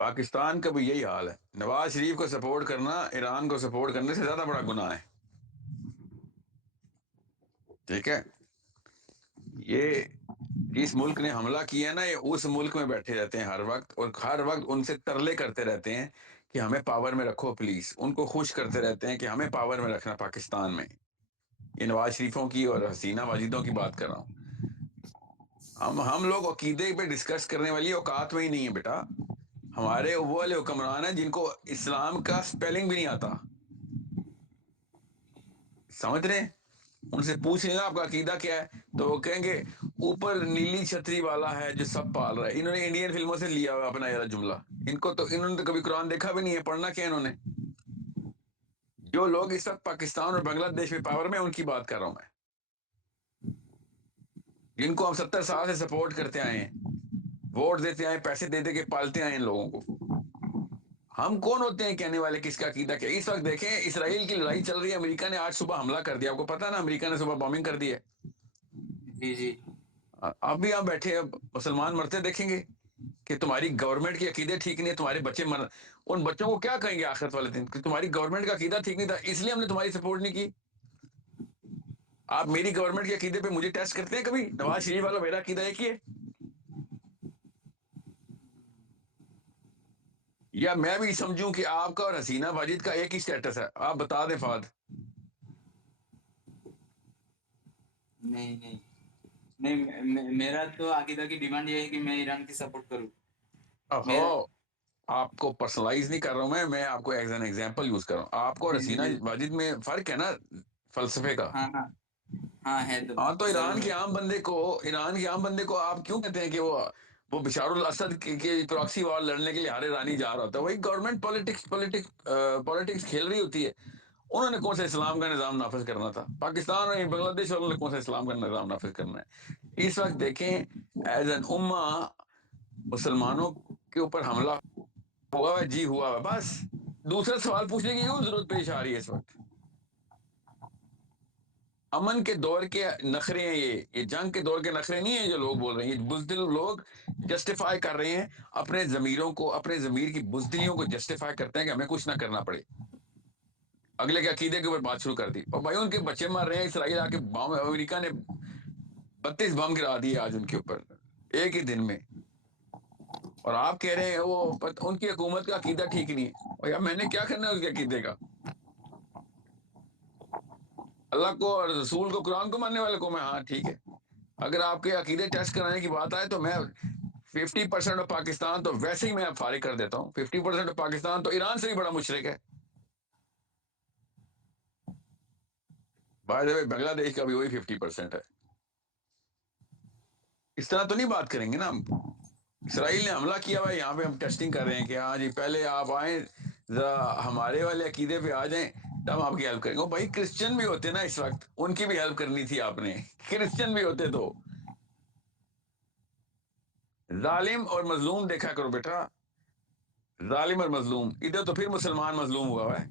پاکستان کا بھی یہی حال ہے. نواز شریف کو سپورٹ کرنا ایران کو سپورٹ کرنے سے زیادہ بڑا گناہ ہے. ٹھیک ہے؟ یہ جس ملک نے حملہ کیا نا، یہ اس ملک میں بیٹھے رہتے ہیں ہر وقت، اور ہر وقت ان سے ترلے کرتے رہتے ہیں کہ ہمیں پاور میں رکھو پلیز. ان کو خوش کرتے رہتے ہیں کہ ہمیں پاور میں رکھنا پاکستان میں. یہ نواز شریفوں کی اور حسینہ واجدوں کی بات کر رہا ہوں. ہم لوگ عقیدے پہ ڈسکس کرنے والی اوقات میں ہی نہیں ہے بیٹا. ہمارے وہ والے حکمران ہیں جن کو اسلام کا سپیلنگ بھی نہیں آتا. سمجھ رہے ہیں؟ ان سے پوچھ لینا آپ کا عقیدہ کیا ہے، تو وہ کہیں گے اوپر نیلی چھتری والا ہے جو سب پال رہا ہے. انہوں نے انڈین فلموں سے لیا ہوا اپنا یہ جملہ. انہوں نے تو کبھی قرآن دیکھا بھی نہیں ہے، پڑھنا کیا انہوں نے. جو لوگ اس وقت پاکستان اور بنگلہ دیش میں پاور میں، ان کی بات کر رہا ہوں میں، جن کو ہم 70 سال سے سپورٹ کرتے آئے ہیں، ووٹ دیتے آئے، پیسے دے دے کے پالتے آئے ان لوگوں کو. ہم کون ہوتے ہیں کہنے والے کس کا عقیدہ کیا؟ اس وقت دیکھیں اسرائیل کی لڑائی چل رہی ہے. امریکہ نے آج صبح حملہ کر دیا. آپ کو پتا نا امریکہ نے صبح بامبنگ کر دی ہے. جی جی. اب بھی آپ بیٹھے مسلمان مرتے دیکھیں گے کہ تمہاری گورنمنٹ کے عقیدے ٹھیک نہیں ہے، تمہارے بچے ان بچوں کو کیا کہیں گے آخرت والے دن کہ تمہاری گورنمنٹ کا عقیدہ ٹھیک نہیں تھا اس لیے ہم نے تمہاری سپورٹ نہیں کی. آپ میری گورنمنٹ کے عقیدے پہ مجھے ٹیسٹ کرتے ہیں کبھی؟ نواز شریف والا میرا عقیدہ ایک ہی ہے، یا میں بھی سمجھوں کہ آپ کا اور حسینہ واجد کا ایک ہی سٹیٹس ہے؟ آپ بتا دیں فہد. نہیں نہیں نہیں، میرا تو عقیدہ کی ڈیمانڈ یہ ہے کہ میں ایران کی سپورٹ کروں. میرا آپ کو پرسنلائز نہیں کر رہا ہوں میں آپ کو ایز این ایگزامپل یوز کر رہا ہوں. آپ کو اور جی جی حسینہ جی. واجد میں فرق ہے نا فلسفے کا. ہاں ہاں ہاں ہے تو ہاں، تو ضرور ایران ہے. کے عام بندے کو آپ کیوں کہتے ہیں کہ وہ بشار الاسد کے پراکسی وار لڑنے کے لیے ہر ایرانی جا رہا ہوتا ہے؟ وہی گورنمنٹ پالیٹکس کھیل رہی ہوتی ہے. انہوں نے کون سا اسلام کا نظام نافذ کرنا تھا؟ پاکستان اور بنگلہ دیش والوں نے کون سا اسلام کا نظام نافذ کرنا ہے؟ اس وقت دیکھیں ایز این امہ مسلمانوں کے اوپر حملہ ہوا ہے، جی ہوا ہے. بس دوسرا سوال پوچھنے کی کیوں ضرورت پیش آ رہی ہے اس وقت؟ امن کے دور کے نخرے ہیں یہ جنگ کے دور کے نخرے نہیں ہیں جو لوگ بول رہے ہیں. یہ بزدل لوگ جسٹیفائی کر رہے ہیں اپنے ضمیروں کو، اپنے ضمیر کی بزدلیوں کو جسٹیفائی کرتے ہیں کہ ہمیں کچھ نہ کرنا پڑے. اگلے کے عقیدے کے اوپر بات شروع کر دی، اور بھائی ان کے بچے مر رہے ہیں. اسرائیل آ کے امریکہ نے 32 بم گرا دیے آج ان کے اوپر ایک ہی دن میں، اور آپ کہہ رہے ہیں وہ ان کی حکومت کا عقیدہ ٹھیک نہیں ہے. اور یار میں نے کیا کرنا ہے اس کے عقیدے کا؟ اللہ کو اور رسول کو قرآن کو ماننے والے کو میں ہاں ٹھیک ہے. اگر آپ کے عقیدے ٹیسٹ کرانے کی بات آئے تو میں 50% آف پاکستان تو ویسے ہی میں فارغ کر دیتا ہوں. 50% آف پاکستان تو ایران سے بھی بڑا مشرک ہے. بائی دا وے بنگلہ دیش کا بھی وہی 50% ہے. اس طرح تو نہیں بات کریں گے نا ہم. اسرائیل نے حملہ کیا ہوا ہے، یہاں پہ ہم ٹیسٹنگ کر رہے ہیں کہ ہاں جی پہلے آپ آئیں ذرا ہمارے والے عقیدے پہ آ جائیں تب آپ کی ہیلپ کریں گے. بھائی کرسچن بھی ہوتے نا اس وقت، ان کی بھی ہیلپ کرنی تھی آپ نے. کرسچن بھی ہوتے تو ظالم اور مظلوم دیکھا کرو بیٹا، ظالم اور مظلوم. ادھر تو پھر مسلمان مظلوم ہوا ہے.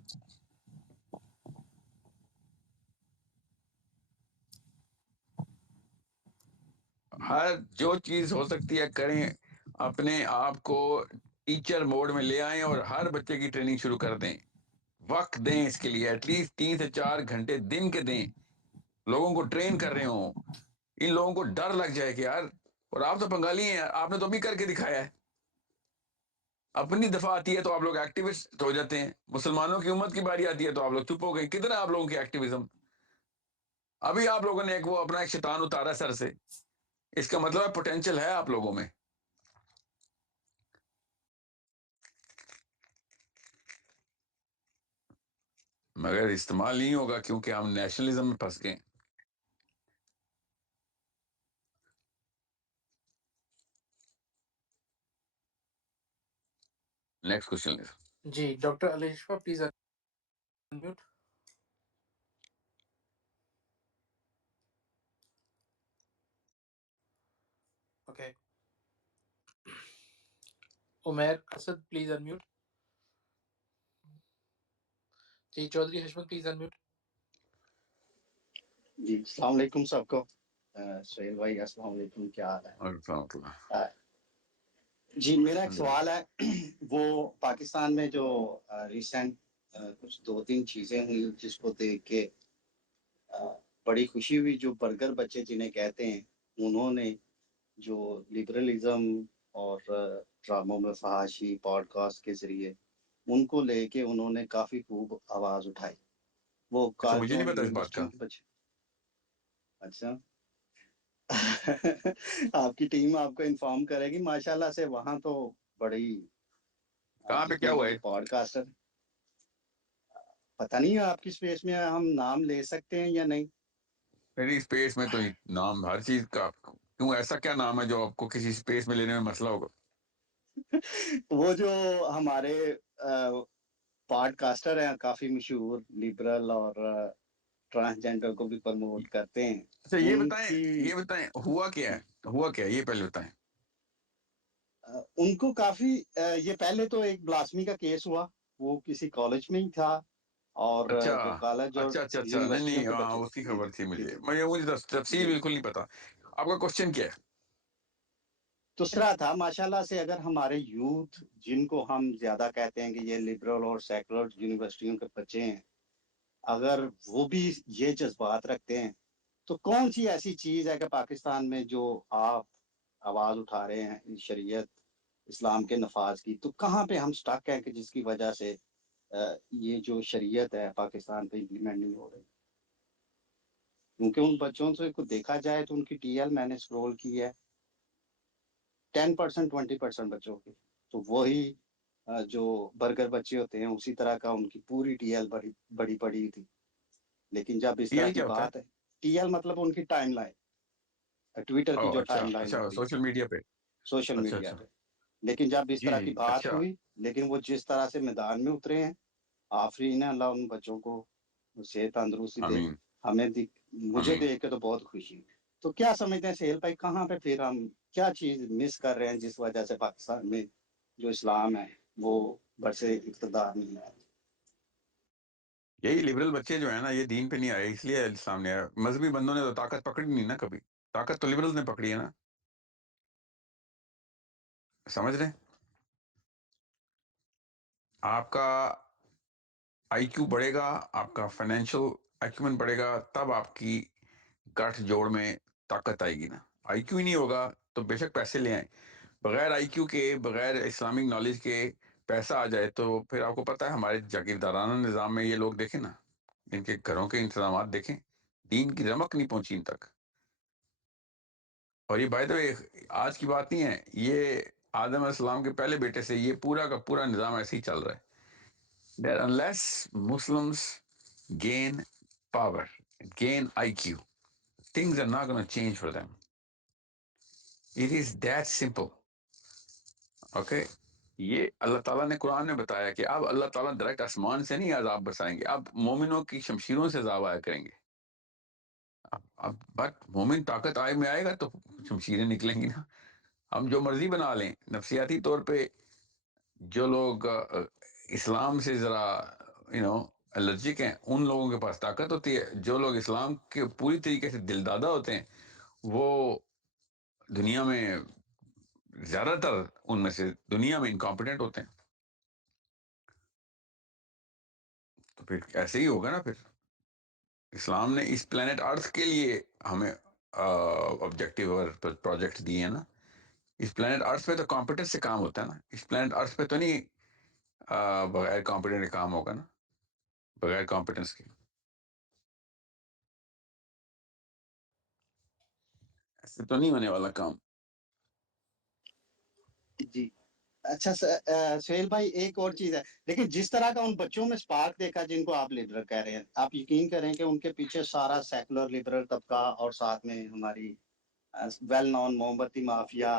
ہر جو چیز ہو سکتی ہے کریں، اپنے آپ کو ٹیچر موڈ میں لے آئیں اور ہر بچے کی ٹریننگ شروع کر دیں. وقت دیں اس کے لیے، ایٹ لیسٹ 3 سے 4 گھنٹے دن کے دیں. لوگوں کو ٹرین کر رہے ہوں، ان لوگوں کو ڈر لگ جائے کہ یار، اور آپ تو بنگالی ہیں، آپ نے تو بھی کر کے دکھایا ہے. اپنی دفعہ آتی ہے تو آپ لوگ ایکٹیوسٹ ہو جاتے ہیں، مسلمانوں کی امت کی باری آتی ہے تو آپ لوگ چپ ہو گئے. کتنا آپ لوگوں کی ایکٹیویزم. ابھی آپ لوگوں نے اپنا ایک شیطان اتارا سر سے، اس کا مطلب ہے پوٹینشل ہے آپ لوگوں میں. مگر استعمال نہیں ہوگا کیونکہ ہم نیشنلزم میں پھنس گئے. Next question. جی doctor Alishifa please unmute. Okay. Umair Asad please unmute. جی چودھری حشمت پلیز انمیوٹ. جی السلام علیکم سب کو. سہیل بھائی السلام علیکم، کیا حال ہے؟ وعلیکم السلام. جی میرا ایک سوال ہے، وہ پاکستان میں جو ریسنٹ کچھ 2-3 چیزیں ہوئی جس کو دیکھ کے بڑی خوشی ہوئی. جو برگر بچے جنہیں کہتے ہیں، انہوں نے جو لبرلزم اور ڈراموں میں فحاشی پوڈ کاسٹ کے ذریعے ان کو لے کے انہوں نے کافی خوب آواز اٹھائی. وہ اچھا مجھے نہیں کارٹون پتا اس بات کا. یونیورسٹیوں کے بچے. اچھا آپ کی ٹیم آپ کو انفارم کرے گی. ماشاءاللہ سے وہاں تو بڑی کہاں پہ کیا جتنے ہوا بھی ہے؟ پوڈ کاسٹر، پتہ نہیں آپ کی اسپیس میں ہم نام لے سکتے ہیں یا نہیں. میری اسپیس میں تو نام ہر چیز کا، کیوں ایسا کیا نام ہے جو آپ کو کسی اسپیس میں لینے میں مسئلہ ہوگا؟ وہ جو ہمارے پوڈ کاسٹر ہیں کافی مشہور، لبرل اور ٹرانسجینڈر کو بھی پروموٹ کرتے ہیں. اچھا ان کی یہ بتائیں ہوا کیا ہے یہ پہلے بتائیں. ان کو کافی یہ پہلے تو ایک بلاسمی کا کیس ہوا، وہ کسی کالج میں ہی تھا، اور اچھا جو کالج اور اچھا یونیورسٹیوں نہیں کے بچے. اس کی جی خبر تھی جی مجھے تفصیل جی بالکل نہیں پتا. آپ کا کوشچن کیا ہے؟ دوسرا تھا ماشاءاللہ سے اگر ہمارے یوتھ جن کو ہم زیادہ کہتے ہیں کہ یہ لبرل اور سیکولر یونیورسٹیوں کے بچے ہیں، اگر وہ بھی یہ جذبات رکھتے ہیں تو کون سی ایسی چیز ہے کہ پاکستان میں جو آپ آواز اٹھا رہے ہیں شریعت اسلام کے نفاذ کی، تو کہاں پہ ہم سٹک ہیں کہ جس کی وجہ سے یہ جو شریعت ہے پاکستان پہ امپلیمنٹ نہیں ہو رہی. کیونکہ ان بچوں سے کو دیکھا جائے تو ان کی ٹی ایل میں نے اسکرول کی ہے 10% 20% بچوں کی، تو وہی جو برگر بچے ہوتے ہیں اسی طرح کا ان کی پوری ٹی ایل بڑی پڑی تھی. لیکن جب اس طرح ٹی کی کیا ہوتا ہے؟ بات ہے، ٹی ایل مطلب ان کی ٹائم لائن، ٹویٹر کی جو ٹائم لائن اچھا ہوتی ہے سوشل میڈیا پہ. سوشل اچھا میڈیا اچھا پہ. لیکن جب اس جی طرح جی کی بات اچھا. ہوئی، لیکن وہ جس طرح سے میدان میں اترے ہیں، آفرین ہے اللہ ان بچوں کو صحت تندرستی دے. آمین مجھے آمین. دیکھ کے تو بہت خوشی ہوئی. تو کیا سمجھتے ہیں سہیل بھائی، کہاں پہ پھر ہم کیا چیز مس کر رہے ہیں جس وجہ سے پاکستان میں جو اسلام ہے وہ برسے اقتدار نہیں ہے؟ یہی لبرل بچے جو ہیں نا، یہ دین پہ نہیں آئے، اس لیے اسلام نہیں آیا. مذہبی بندوں نے تو طاقت پکڑی نہیں نا کبھی. طاقت تو لبرل نے پکڑی ہے نا. سمجھ رہے ہیں؟ آپ کا آئی کیو بڑھے گا، آپ کا فائنینشیل ایکومن بڑھے گا، تب آپ کی گٹھ جوڑ میں طاقت آئے گی نا. آئی کیو ہی نہیں ہوگا تو بے شک پیسے لے آئیں. بغیر آئی کیو کے، بغیر اسلامک نالج کے پیسہ آ جائے تو پھر آپ کو پتہ ہے ہمارے جاگیردارانہ نظام میں یہ لوگ دیکھیں نا، ان کے گھروں کے انتظامات دیکھیں، دین کی رمق نہیں پہنچی ان تک. اور یہ بائی دا وے آج کی بات نہیں ہے، یہ آدم علیہ السلام کے پہلے بیٹے سے یہ پورا کا پورا نظام ایسے ہی چل رہا ہے. That unless Muslims gain power, gain IQ, things are not going to change for them. It is that simple. Okay? یہ اللہ تعالیٰ نے قرآن میں بتایا کہ اب اللہ تعالیٰ ڈائریکٹ آسمان سے نہیں عذاب برسائیں گے، اب مومنوں کی شمشیروں سے عذاب آیا کریں گے. اب بٹ مومن طاقت آئے گا تو شمشیریں نکلیں گی نا. ہم جو مرضی بنا لیں، نفسیاتی طور پہ جو لوگ اسلام سے ذرا الرجک ہیں، ان لوگوں کے پاس طاقت ہوتی ہے. جو لوگ اسلام کے پوری طریقے سے دل دادا ہوتے ہیں، وہ دنیا میں زیادہ تر ان میں سے دنیا میں انکمپیٹنٹ ہوتے ہیں. تو پھر ایسے ہی ہوگا نا. پھر اسلام نے اس پلانٹ ارتھ کے لیے ہمیں آبجیکٹیو اور پروجیکٹ دیے ہیں نا. اس پلانٹ ارتھ پہ تو کمپیٹنس سے کام ہوتا ہے نا. اس پلانٹ ارتھ پہ تو نہیں بغیر کمپیٹنٹ کے کام ہوگا نا، بغیر کمپیٹنس کے ایسے تو نہیں ہونے والا کام. جی اچھا سہیل بھائی ایک اور چیز ہے، لیکن جس طرح کا ان بچوں میں سپارک دیکھا جن کو آپ لیبرل کہہ رہے ہیں، آپ یقین کریں کہ ان کے پیچھے سارا سیکولر لیبرل طبقہ اور ساتھ میں ہماری ویل نون موم بتی مافیا،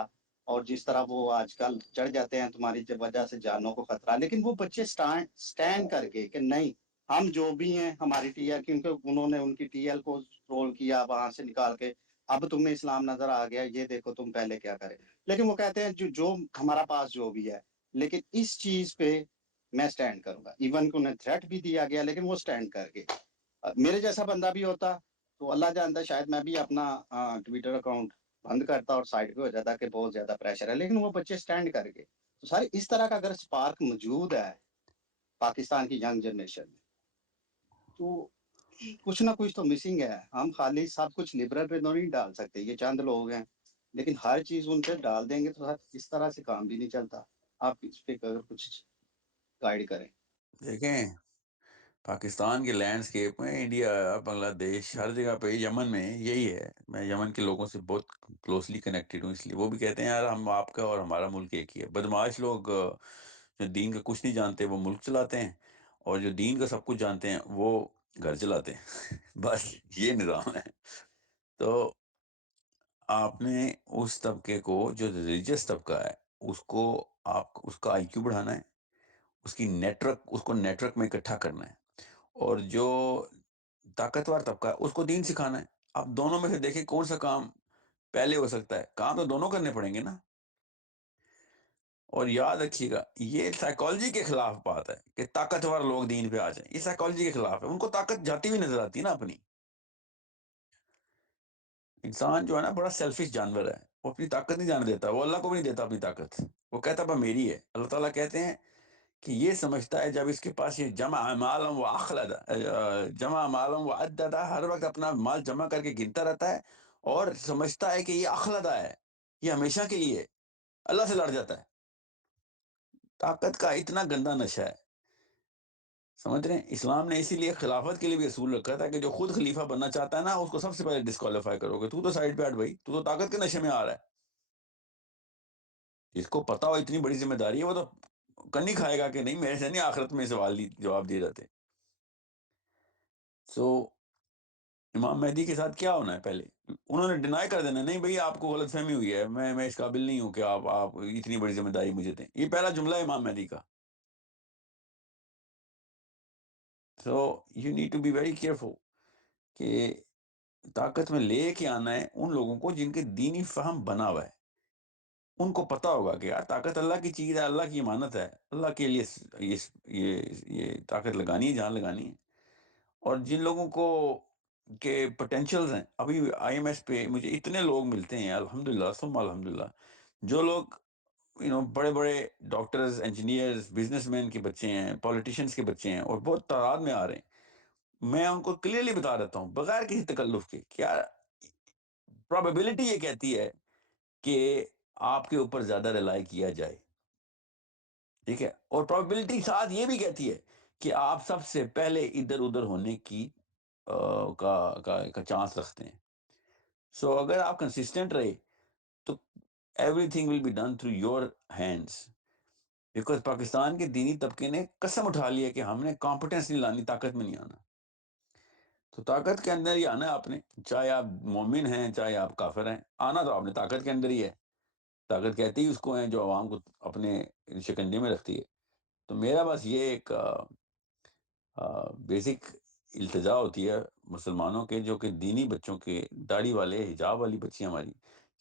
اور جس طرح وہ آج کل چڑھ جاتے ہیں تمہاری وجہ سے جانوں کو خطرہ، لیکن وہ بچے سٹینڈ کر کے کہ نہیں ہم جو بھی ہیں ہماری ٹی ایل، کیونکہ انہوں نے ان کی ٹی ایل کو رول کیا وہاں سے نکال کے، اب تمہیں اسلام نظر آ گیا، یہ دیکھو تم پہلے کیا کرے، لیکن وہ کہتے ہیں جو ہمارا پاس جو بھی ہے، لیکن اس چیز پہ میں سٹینڈ کروں گا، ایون کہ انہیں تھریٹ بھی دیا گیا لیکن وہ سٹینڈ کر کے، میرے جیسا بندہ بھی ہوتا تو اللہ جانتا ہے شاید میں بھی اپنا ٹویٹر اکاؤنٹ بند کرتا اور سائڈ پہ ہو جاتا کہ بہت زیادہ پریشر ہے، لیکن وہ بچے سٹینڈ کر کے، تو سارے اس طرح کا اگر سپارک موجود ہے پاکستان کی ینگ جنریشن میں، تو کچھ نہ کچھ تو مسنگ ہے، ہم خالی سب کچھ لبرل پہ تو نہیں ڈال سکتے، یہ چند لوگ ہیں، لیکن ہر چیز ان پہ ڈال دیں گے تو اس طرح سے کام بھی نہیں چلتا، آپ اس پہ اگر کچھ گائیڈ کریں۔ دیکھیں پاکستان کے لینڈسکیپ میں انڈیا، بنگلہ دیش، ہر جگہ پہ، یمن میں یہی ہے، میں یمن کے لوگوں سے بہت کلوزلی کنیکٹڈ ہوں، اس لیے وہ بھی کہتے ہیں یار ہم آپ کا اور ہمارا ملک ایک ہی ہے۔ بدمعاش لوگ جو دین کا کچھ نہیں جانتے وہ ملک چلاتے ہیں، اور جو دین کا سب کچھ جانتے ہیں وہ گھر چلاتے ہیں بس یہ نظام ہے۔ تو آپ نے اس طبقے کو جو ریلیجس طبقہ ہے اس کو، آپ اس کا آئی کیو بڑھانا ہے، اس کی اس کو نیٹ ورک میں اکٹھا کرنا ہے، اور جو طاقتور طبقہ ہے اس کو دین سکھانا ہے۔ آپ دونوں میں سے دیکھیں کون سا کام پہلے ہو سکتا ہے، کام تو دونوں کرنے پڑیں گے نا۔ اور یاد رکھیے گا یہ سائیکالوجی کے خلاف بات ہے کہ طاقتور لوگ دین پہ آ جائیں، یہ سائیکالوجی کے خلاف ہے، ان کو طاقت جاتی ہوئی نظر آتی ہے نا اپنی۔ انسان جو ہے نا بڑا سیلفش جانور ہے، وہ اپنی طاقت نہیں جانے دیتا، وہ اللہ کو بھی نہیں دیتا اپنی طاقت، وہ کہتا ہے میری ہے۔ اللہ تعالیٰ کہتے ہیں کہ یہ سمجھتا ہے جب اس کے پاس یہ جمع مالم و اخلد، جمع مالم و عددہ، ہر وقت اپنا مال جمع کر کے گنتا رہتا ہے، اور سمجھتا ہے کہ یہ اخلدہ ہے، یہ ہمیشہ کے لیے، اللہ سے لڑ جاتا ہے۔ طاقت کا اتنا گندا نشہ ہے، سمجھ رہے ہیں؟ اسلام نے اسی لیے خلافت کے لیے بھی اصول رکھا تھا کہ جو خود خلیفہ بننا چاہتا ہے نا اس کو سب سے پہلے ڈسکوالیفائی کرو گے، تو سائڈ پہ ہٹ بھائی، تو طاقت کے نشے میں آ رہا ہے۔ جس کو پتا ہو اتنی بڑی ذمہ داری ہے وہ تو کنی کھائے گا کہ نہیں میرے سے نہیں آخرت میں سوال جواب دیے جاتے۔ سو امام مہدی کے ساتھ کیا ہونا ہے، پہلے انہوں نے ڈینائی کر دینا، نہیں بھئی آپ کو غلط فہمی ہوئی ہے، میں اس قابل نہیں ہوں کہ آپ اتنی بڑی ذمہ داری مجھے دیں، یہ پہلا جملہ ہے امام مہدی کا۔ So you need to be very careful کہ طاقت میں لے کے آنا ہے ان لوگوں کو جن کے دینی فہم بنا ہوا ہے، ان کو پتا ہوگا کہ یار طاقت اللہ کی چیز ہے، اللہ کی امانت ہے، اللہ کے لیے یہ طاقت لگانی ہے جہاں لگانی ہے۔ اور جن لوگوں کو کے پوٹینشیلز ہیں، ابھی آئی ایم ایس پہ مجھے اتنے لوگ ملتے ہیں الحمدللہ ثم الحمدللہ، جو لوگ بڑے بڑے ڈاکٹرز، انجینئرز، بزنس مین کے بچے ہیں، پولیٹیشینس کے بچے ہیں، اور بہت تعداد میں آ رہے ہیں، میں ان کو کلیئرلی بتا دیتا ہوں بغیر کسی تکلف کے کیا پرابیبلٹی یہ کہتی ہے کہ آپ کے اوپر زیادہ ریلائی کیا جائے، ٹھیک ہے، اور پرابیبلٹی ساتھ یہ بھی کہتی ہے کہ آپ سب سے پہلے ادھر ادھر ہونے کی کا چانس رکھتے ہیں۔ سو اگر آپ کنسسٹنٹ رہے تو everything will be done through your hands, because Pakistan کے دینی طبقے نے قسم اٹھا لیا کہ ہم نے کمپٹنس نہیں لانی، طاقت میں نہیں آنا۔ تو طاقت کے اندر ہی آنا ہے آپ نے، چاہے آپ مومن ہیں چاہے آپ کافر ہیں، آنا تو آپ نے طاقت کے اندر ہی ہے۔ طاقت کہتی ہی اس کو ہے جو عوام کو اپنے شکنجے میں رکھتی ہے۔ تو میرا بس یہ ایک بیسک التجا ہوتی ہے مسلمانوں کے، جو کہ دینی بچوں کے، داڑھی والے حجاب والی بچیاں ہماری،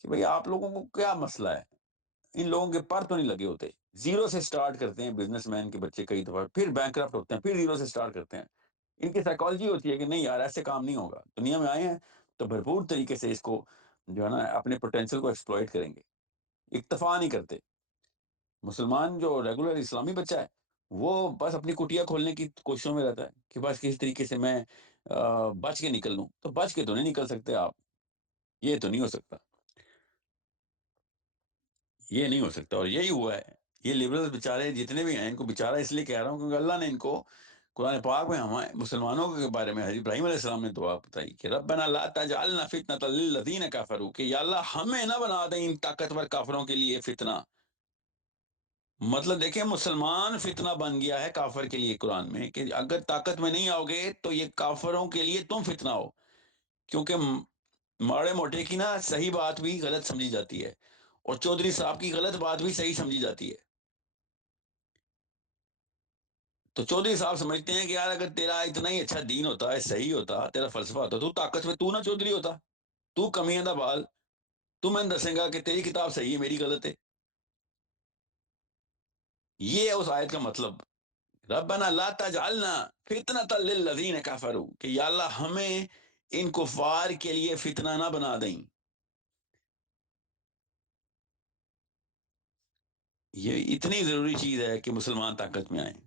کہ بھئی آپ لوگوں کو کیا مسئلہ ہے؟ ان لوگوں کے پر تو نہیں لگے ہوتے، زیرو سے سٹارٹ کرتے ہیں بزنس مین کے بچے کئی دفعہ، پھر بینکرپٹ ہوتے ہیں، پھر زیرو سے سٹارٹ کرتے ہیں۔ ان کی سائیکالوجی ہوتی ہے کہ نہیں یار ایسے کام نہیں ہوگا، دنیا میں آئے ہیں تو بھرپور طریقے سے اس کو جو ہے نا اپنے پوٹینشیل کو ایکسپلوئٹ کریں گے، اکتفا نہیں کرتے۔ مسلمان جو ریگولر اسلامی بچہ ہے وہ بس اپنی کٹیا کھولنے کی کوششوں میں رہتا ہے کہ بس کس طریقے سے میں بچ کے نکل لوں، تو بچ کے تو نہیں نکل سکتے آپ، یہ تو نہیں ہو سکتا، یہ نہیں ہو سکتا۔ اور یہی ہوا ہے، یہ لبرل بیچارے جتنے بھی ہیں، ان کو بیچارہ اس لیے کہہ رہا ہوں کیونکہ اللہ نے ان کو قرآن پاک میں ہمیں مسلمانوں کے بارے میں حضرت ابراہیم علیہ السلام نے دعا بتائی کہ ربنا لا تجعلنا فتنۃ للذین کفروا، کہ یا اللہ ہمیں نہ بنا دیں ان طاقتور کافروں کے لیے فتنہ۔ مطلب دیکھیں مسلمان فتنہ بن گیا ہے کافر کے لیے قرآن میں کہ اگر طاقت میں نہیں آؤ گے تو یہ کافروں کے لیے تم فتنہ ہو، کیونکہ ماڑے موٹے کی نا صحیح بات بھی غلط سمجھی جاتی ہے اور چودھری صاحب کی غلط بات بھی صحیح سمجھی جاتی ہے. تو چودھری صاحب سمجھتے ہیں کہ یار اگر تیرا اتنا ہی اچھا دین ہوتا ہے، صحیح ہوتا، تیرا فلسفہ ہوتا، تو طاقت میں تو نہ چودھری ہوتا، تو کمیاں دا بال، تو میں دسیں گا کہ تیری کتاب صحیح ہے میری غلط ہے. یہ ہے اس آیت کا مطلب، ربنا لا تجعلنا فتنة للذین کفروا، کہ یا اللہ ہمیں ان کفار کے لیے فتنہ نہ بنا دیں. یہ اتنی ضروری چیز ہے کہ مسلمان طاقت میں آئیں.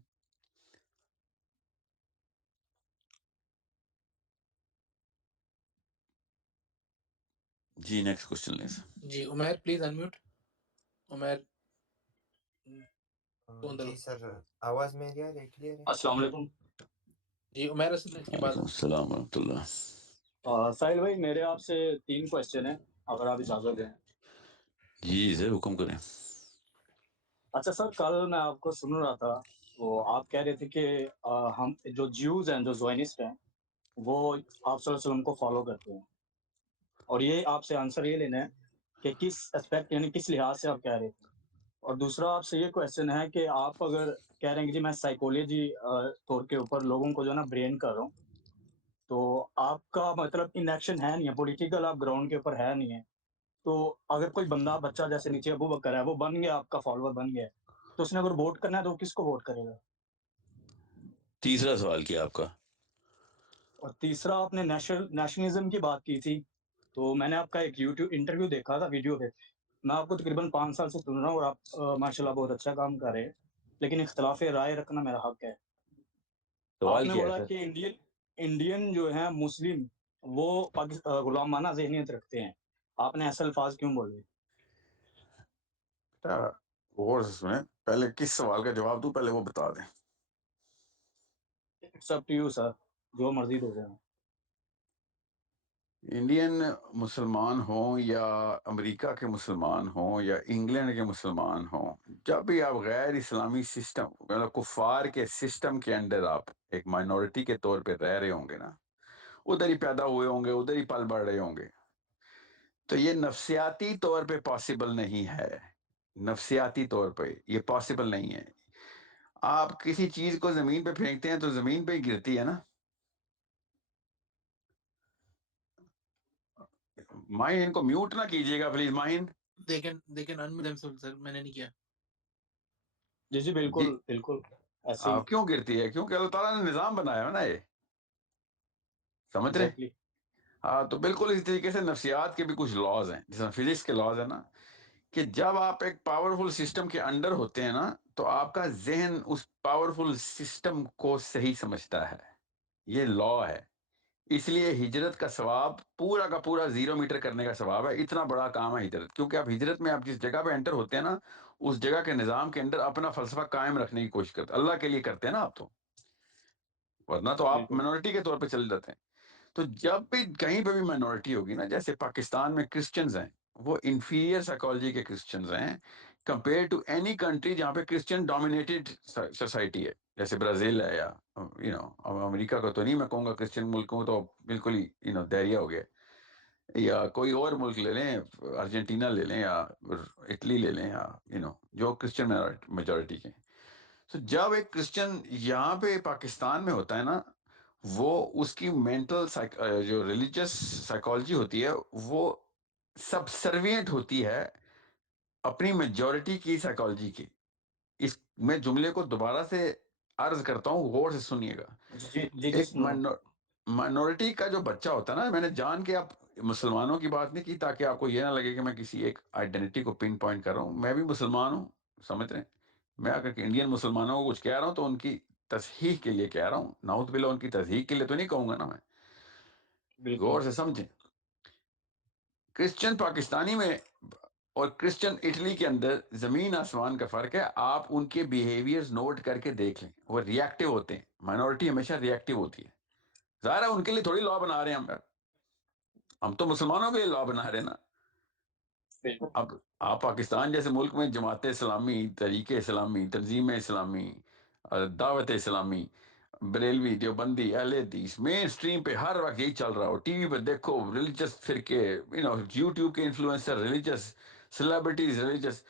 جی نیکسٹ کوشچن لیں. جی عمیر پلیز انمیوٹ. عمیر جی سر آواز میری آ رہی ہے؟ کلیئر ہے؟ السلام علیکم. جی عمیر اسد کے بعد وعلیکم السلام ورحمۃ اللہ. ساحل بھائی میرے آپ سے 3 کوشچن ہیں اگر آپ اجازت دیں. جی سر حکم کریں. اچھا سر، کل میں آپ کو سن رہا تھا، وہ آپ کہہ رہے تھے کہ ہم جو جیوز ہیں، جو زوائنسٹ ہیں، وہ آپ صلی اللہ علیہ وسلم کو فالو کرتے ہیں، اور یہ آپ سے آنسر یہ لینا ہے کہ کس اسپیکٹ یعنی کس لحاظ سے آپ کہہ رہے تھے. اور دوسرا آپ سے یہ کوشچن ہے کہ آپ اگر کہہ رہے ہیں کہ جی میں سائیکولوجی طور کے اوپر لوگوں کو جو ہے نا برین کر رہا ہوں، تو آپ کا مطلب انیکشن ہے نہیں ہے، پولیٹیکل آپ گراؤنڈ کے اوپر ہے نہیں ہے. تو اگر کوئی بندہ بچہ جیسے نیچے ابو بکر ہے، وہ بن گیا آپ کا فالوور بن گیا، تو اس نے اگر ووٹ کرنا ہے تو وہ کس کو ووٹ کرے گا؟ تیسرا سوال کیا آپ کا؟ اور تیسرا آپ نے نیشنلزم کی بات کی تھی، تو میں نے آپ کا ایک یوٹیوب انٹرویو دیکھا تھا ویڈیو پہ. میں آپ کو تقریباً 5 سال سے سن رہا ہوں اور آپ ماشاءاللہ بہت اچھا کام کر رہے ہیں، لیکن اختلاف رائے رکھنا میرا حق ہے. آپ سوال نے کیا ہے بولا سر؟ کہ انڈین جو ہیں مسلم وہ غلامانہ ذہنیت رکھتے ہیں. آپ نے ایسے الفاظ کیوں بولے؟ غور سے سنیں، پہلے کس سوال کا جواب دوں پہلے وہ بتا دیں. It's up to you sir, جو مرضی ہو جائے. انڈین مسلمان ہوں یا امریکہ کے مسلمان ہوں یا انگلینڈ کے مسلمان ہوں، جب بھی آپ غیر اسلامی سسٹم مطلب کفار کے سسٹم کے اندر آپ ایک مائنورٹی کے طور پہ رہ رہے ہوں گے نا، ادھر ہی پیدا ہوئے ہوں گے، ادھر ہی پل بڑھ رہے ہوں گے، تو یہ نفسیاتی طور پہ پاسبل نہیں ہے. نفسیاتی طور پہ یہ پاسبل نہیں ہے. آپ کسی چیز کو زمین پہ پھینکتے ہیں تو زمین پہ ہی گرتی ہے نا. ماہین ان کو میوٹ نہ کیجیے گا پلیز. ماہین دیکھیں انمیوٹ themselves سر، میں نے نہیں کیا. جی جی بالکل بالکل ایسے ہی. کیوں گرتی ہے؟ کیونکہ اللہ تعالیٰ نے نظام بنایا ہے نا، یہ سمجھ رہے ہیں؟ ایگزیکٹلی. ہاں، تو بالکل اسی طریقے سے نفسیات کے بھی کچھ لاز ہیں، جیسے فزکس کے لاز ہیں نا، کہ جب آپ ایک پاورفل سسٹم کے انڈر ہوتے ہیں نا تو آپ کا ذہن اس پاورفل سسٹم کو صحیح سمجھتا ہے. یہ لا ہے. اس لیے ہجرت کا ثواب پورا کا پورا 0 میٹر کرنے کا ثواب ہے. اتنا بڑا کام ہے ہجرت، کیونکہ آپ ہجرت میں آپ جس جگہ پہ انٹر ہوتے ہیں نا، اس جگہ کے نظام کے اندر اپنا فلسفہ قائم رکھنے کی کوشش کرتے ہیں. اللہ کے لیے کرتے ہیں نا آپ، تو ورنہ تو آپ بالکل منورٹی کے طور پہ چل جاتے ہیں. تو جب بھی کہیں پہ بھی مائنورٹی ہوگی نا، جیسے پاکستان میں کرسچنز ہیں، وہ انفیریئر سائیکالوجی کے کرسچنز ہیں کمپیئر ٹو اینی کنٹری جہاں پہ کرسچن ڈومینیٹڈ سوسائٹی ہے، جیسے برازیل ہے یا امریکہ کو تو نہیں میں کہوں گا، کرسچن ملکوں تو بالکل ہی دہریہ ہو گیا. یا کوئی اور ملک لے لیں، ارجنٹینا لے لیں یا اٹلی لے لیں، یا جو کرسچن میجورٹی کے. تو جب ایک کرسچن یہاں پہ پاکستان میں ہوتا ہے نا، وہ اس کی مینٹل جو ریلیجس سائیکالوجی ہوتی ہے وہ سبسروینٹ ہوتی ہے اپنی میجورٹی کی سائیکالوجی کی. اس میں جملے کو دوبارہ سے عرض کرتا ہوں، غور سے سنیے گا. جی ایک سن رہا ہوں. مائنورٹی کا جو بچہ ہوتا ہے نا، میں نے جان کے آپ مسلمانوں کی بات نہیں کی تاکہ آپ کو یہ نہ لگے کہ میں کسی ایک آئیڈینٹی کو پن پوائنٹ کر رہا ہوں. میں بھی مسلمان ہوں، سمجھ رہے ہیں؟ میں اگر انڈین مسلمانوں کو کچھ کہہ رہا ہوں تو ان کی تصحیح کے لیے کہہ رہا ہوں، نعوذ باللہ ان کی تصحیح کے لیے تو نہیں کہوں گا نا میں. بالکل. غور سے سمجھیں، کرسچن پاکستانی میں اور کرسچن اٹلی کے اندر زمین آسمان کا فرق ہے. آپ ان کے بیہیویئرز نوٹ کر کے دیکھ لیں، وہ ریئیکٹیو ہوتے ہیں. مائنورٹی ہمیشہ ریئیکٹیو ہوتی ہے. ظاہر ہے ان کے لیے تھوڑی لا بنا رہے ہیں ہم تو مسلمانوں کے لیے لا بنا رہے ہیں نا. اب آپ پاکستان جیسے ملک میں جماعت اسلامی، تحریک اسلامی، تنظیم اسلامی، دعوت اسلامی، بریلوی، دیوبندی، اہل حدیث، مین سٹریم پہ ہر وقت یہی چل رہا ہو. ٹی وی پہ دیکھو ریلیجس فرقے، یوٹیوب کے انفلوئنسر ریلیجس، سیلیبریٹیز ریلیجس.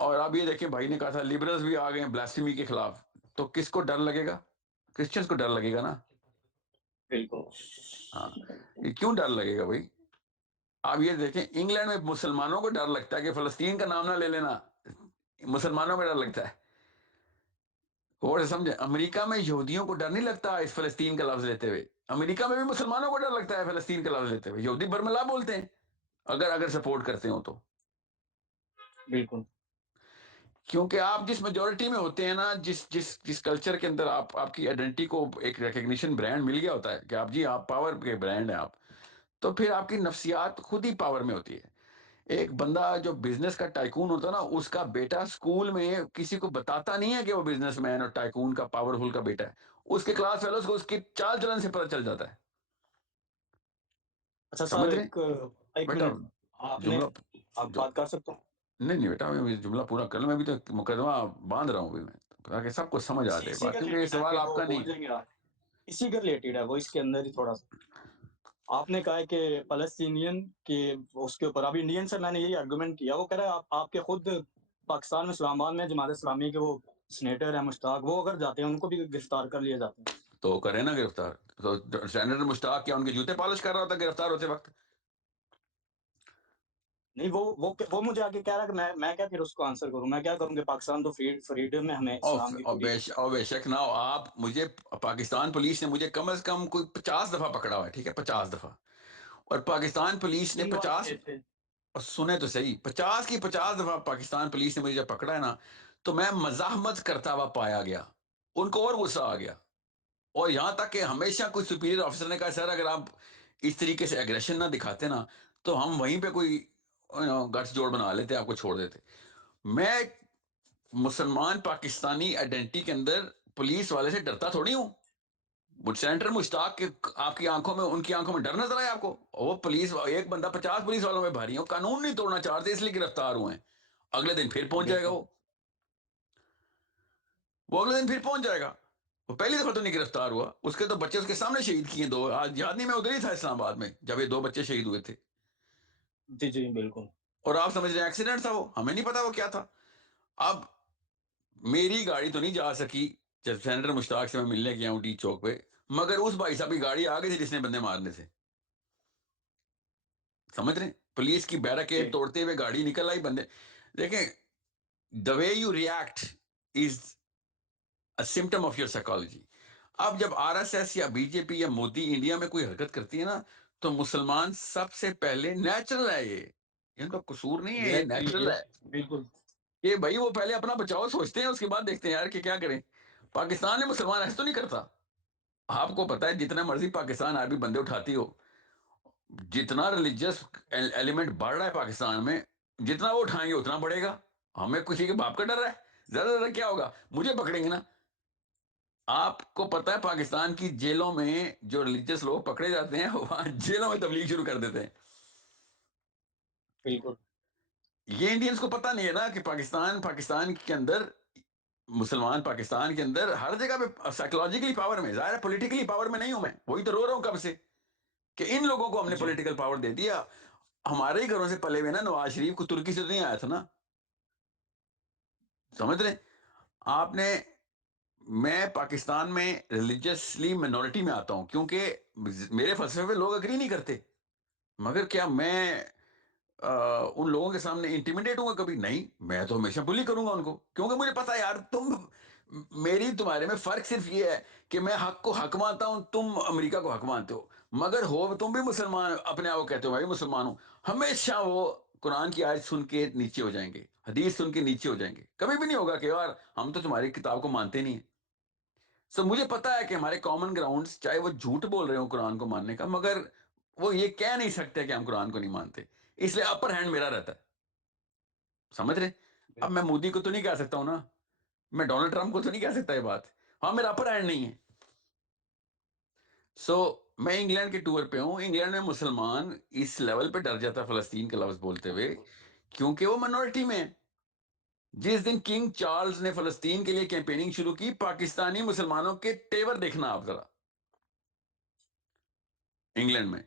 اور اب یہ دیکھیں بھائی نے کہا تھا لبرلز بھی آ گئے ہیں بلاسفیمی کے خلاف. تو کس کو ڈر لگے گا؟ کرسچنس کو ڈر لگے گا نا. بالکل. ہاں، یہ کیوں ڈر لگے گا بھائی؟ آپ یہ دیکھیں انگلینڈ میں مسلمانوں کو ڈر لگتا ہے کہ فلسطین کا نام نہ لے لینا، مسلمانوں کو ڈر لگتا ہے. اور سمجھے، امریکہ میں یہودیوں کو ڈر نہیں لگتا اس فلسطین کا لفظ لیتے ہوئے. امریکہ میں بھی مسلمانوں کو ڈر لگتا ہے فلسطین کا لفظ لیتے ہوئے. یہودی برملا بولتے ہیں اگر سپورٹ کرتے ہوں تو. بالکل. کیونکہ آپ جس میجورٹی میں ہوتے ہیں نا، جس کلچر کے اندر آپ کی آئیڈینٹی کو ایک ریکگنیشن برانڈ مل گیا ہوتا ہے کہ آپ پاور کے برانڈ ہیں آپ، تو پھر آپ کی نفسیات خود ہی پاور میں ہوتی ہے. ایک بندہ جو بزنس کا ٹائکون ہوتا ہے نا، اس کا بیٹا اسکول میں کسی کو بتاتا نہیں ہے کہ وہ بزنس مین اور ٹائکون کا پاورفل کا بیٹا ہے. اس کے کلاس فیلوز کو اس کی چال چلن سے پتہ چل جاتا ہے. اچھا سر، سمجھ رہے ہیں ایک بیٹا؟ منٹ جملہ آپ بات کر سکتا ہوں؟ نہیں بیٹا، میں جملہ پورا کر لوں. میں بھی تو مقدمہ باندھ رہا ہوں ابھی میں، تاکہ سب کو سمجھ آ جائے اسی بات، کا کیونکہ یہ ریلیٹڈ ہے سوال کہ آپ وہ کا نہیں. بول دیں گے آپ، اسی کا ریلیٹڈ ہے وہ، اس کے اندر ہی تھوڑا سا آپ نے کہا ہے کہ فلسطینین کے اس کے اوپر ابھی انڈین سے میں نے یہی آرگومنٹ کیا. وہ کہہ رہا ہے آپ کے خود پاکستان میں اسلام آباد میں جماعت اسلامی کے وہ سینیٹر ہیں مشتاق، وہ اگر جاتے ہیں ان کو بھی گرفتار کر لیے جاتے ہیں. تو کرے نا گرفتار. تو سینیٹر مشتاق کیا ان کے جوتے پالش کر رہا تھا گرفتار ہوتے وقت؟ نہیں، وہ مجھے آگے کہہ رہا کہ میں کیا پھر اس کو آنسر کروں، میں کیا کروں کہ پاکستان تو فریڈم میں ہمیں اسلام کی پوری. اور بے شک نہ ہو آپ. مجھے پاکستان پولیس نے مجھے کم از کم کوئی 50 دفعہ پکڑا ہوا ہے، ٹھیک ہے، 50 دفعہ. اور پاکستان پولیس نے کن بات 50، کیے تھے؟ اور سنیں تو صحیح، 50 دفعہ پاکستان پولیس نے مجھے جب پکڑا ہے نا، تو میں مزاحمت کرتا ہوا پایا گیا. ان کو اور غصہ آ گیا. اور یہاں تک کہ ہمیشہ کوئی سپیریئر آفیسر نے کہا سر اگر آپ اس طریقے سے ایگریشن نہ دکھاتے نا تو ہم وہیں پہ کوئی گٹس جوڑ بنا لیتے، آپ کو چھوڑ دیتے. میں مسلمان پاکستانی آئیڈینٹی کے اندر پولیس والے سے ڈرتا تھوڑی ہوں. سینٹر مشتاق کے آپ کی آنکھوں میں، ان کی آنکھوں میں ڈر نظر آیا آپ کو؟ وہ پولیس ایک بندہ 50 پولیس والوں میں بھاری ہوں، قانون نہیں توڑنا چاہتے اس لیے گرفتار ہوئے ہیں. اگلے دن پھر پہنچ جائے گا. بالکل. وہ اگلے دن پھر پہنچ جائے گا. وہ پہلی دفعہ تو نہیں گرفتار ہوا، اس کے تو بچے اس کے سامنے شہید کیے 2. آج یاد نہیں، میں ادھر ہی تھا اسلام آباد میں جب یہ 2 بچے شہید ہوئے تھے. جی بالکل. اور آپ سمجھ رہے ہیں ایکسیڈنٹ تھا، وہ ہمیں نہیں پتا وہ کیا تھا. اب میری گاڑی تو نہیں جا سکی جب سینیٹر مشتاق سے میں ملنے گیا ہوں ڈی چوک پہ، مگر اس بھائی صاحب کی گاڑی آ گئی تھی جس نے بندے مارنے سے. سمجھ رہے ہیں؟ پولیس کی بیریکیڈ توڑتے ہوئے گاڑی نکل آئی، بندے. دیکھیں، the way you react is a symptom of your psychology. اب جب آر ایس ایس یا بی جے پی یا مودی انڈیا میں کوئی حرکت کرتی ہے نا، تو مسلمان سب سے پہلے، نیچرل ہے یہ، ان کا قصور نہیں ہے، یہ نیچرل ہے بالکل. کہ بھائی وہ پہلے اپنا بچاؤ سوچتے ہیں، اس کے بعد دیکھتے ہیں یار کہ کیا کریں. پاکستان میں مسلمان ایسے تو نہیں کرتا. آپ کو پتا ہے جتنا مرضی پاکستان آرمی بندے اٹھاتی ہو، جتنا ریلیجیس ایلیمنٹ بڑھ رہا ہے پاکستان میں، جتنا وہ اٹھائیں گے اتنا بڑھے گا. ہمیں کسی کے باپ کا ڈر ہے؟ زیادہ زیادہ کیا ہوگا، مجھے پکڑیں گے نا. آپ کو پتا ہے پاکستان کی جیلوں میں جو ریلیجیس لوگ پکڑے جاتے ہیں، وہاں جیلوں میں تبلیغ شروع کر دیتے ہیں. بالکل. یہ انڈینز کو پتا نہیں ہے نا کہ پاکستان کے اندر، مسلمان پاکستان کے اندر ہر جگہ پہ سائیکولوجیکلی پاور میں، ظاہر ہے پولیٹیکلی پاور میں نہیں ہوں میں. وہی تو رو رہا ہوں کب سے کہ ان لوگوں کو ہم نے جی پولیٹیکل پاور دے دیا. ہمارے ہی گھروں سے پلے ہوئے نا، نواز شریف کو ترکی سے تو نہیں آیا تھا نا. سمجھ رہے آپ نے؟ میں پاکستان میں ریلیجیسلی منورٹی میں آتا ہوں کیونکہ میرے فلسفے پہ لوگ اگری نہیں کرتے. مگر کیا میں ان لوگوں کے سامنے انٹیمیڈیٹ ہوں گا کبھی؟ نہیں، میں تو ہمیشہ بلی کروں گا ان کو، کیونکہ مجھے پتا ہے یار میری تمہارے میں فرق صرف یہ ہے کہ میں حق کو حق مانتا ہوں، تم امریکہ کو حق مانتے ہو. مگر ہو تم بھی مسلمان، اپنے آپ کو کہتے ہو میں بھی مسلمان ہوں. ہمیشہ وہ قرآن کی آیت سن کے نیچے ہو جائیں گے، حدیث سن کے نیچے ہو جائیں گے. کبھی بھی نہیں ہوگا کہ یار ہم تو تمہاری کتاب کو مانتے نہیں ہیں. سو مجھے پتا ہے کہ ہمارے کامن گراؤنڈز، چاہے وہ جھوٹ بول رہے ہوں قرآن کو ماننے کا، مگر وہ یہ کہہ نہیں سکتے کہ ہم قرآن کو نہیں مانتے. اس لیے اپر ہینڈ میرا رہتا ہے. سمجھ رہے؟ اب میں مودی کو تو نہیں کہہ سکتا ہوں نا، میں ڈونلڈ ٹرمپ کو تو نہیں کہہ سکتا یہ بات. ہاں، میرا اپر ہینڈ نہیں ہے. سو میں انگلینڈ کے ٹور پہ ہوں. انگلینڈ میں مسلمان اس لیول پہ ڈر جاتا ہے فلسطین کا لفظ بولتے ہوئے کیونکہ وہ منورٹی میں. جس دن کنگ چارلز نے فلسطین کے لیے کیمپیننگ شروع کی، پاکستانی مسلمانوں کے تیور دیکھنا آپ ذرا انگلینڈ میں.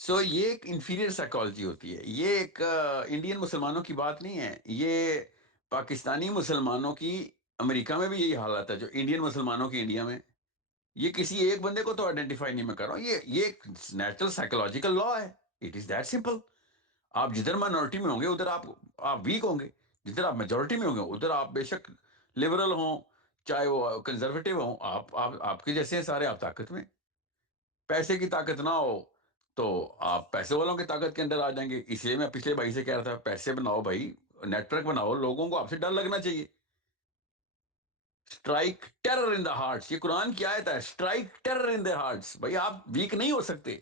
سو یہ ایک انفیریئر سائیکالوجی ہوتی ہے. یہ ایک انڈین مسلمانوں کی بات نہیں ہے، یہ پاکستانی مسلمانوں کی امریکہ میں بھی یہی حالت ہے جو انڈین مسلمانوں کی انڈیا میں. یہ کسی ایک بندے کو تو آئیڈینٹیفائی نہیں میں کر رہا ہوں، یہ ایک نیچرل سائیکولوجیکل لا ہے. It is that simple. آپ جدھر مائنورٹی میں ہوں گے ادھر آپ ویک ہوں گے، جدھر آپ میجورٹی میں ہوں گے ادھر آپ بے شک لبرل ہوں چاہے وہ کنزرویٹو ہوں، آپ کے جیسے ہیں سارے. آپ طاقت میں، پیسے کی طاقت نہ ہو تو آپ پیسے والوں کی طاقت کے اندر آ جائیں گے. اس لیے میں پچھلے بھائی سے کہہ رہا تھا پیسے بناؤ بھائی، نیٹ ورک بناؤ، لوگوں کو آپ سے ڈر لگنا چاہیے. Strike terror in the hearts, یہ قرآن کی آیت ہے. Strike terror in the hearts. بھائی آپ ویک نہیں ہو سکتے.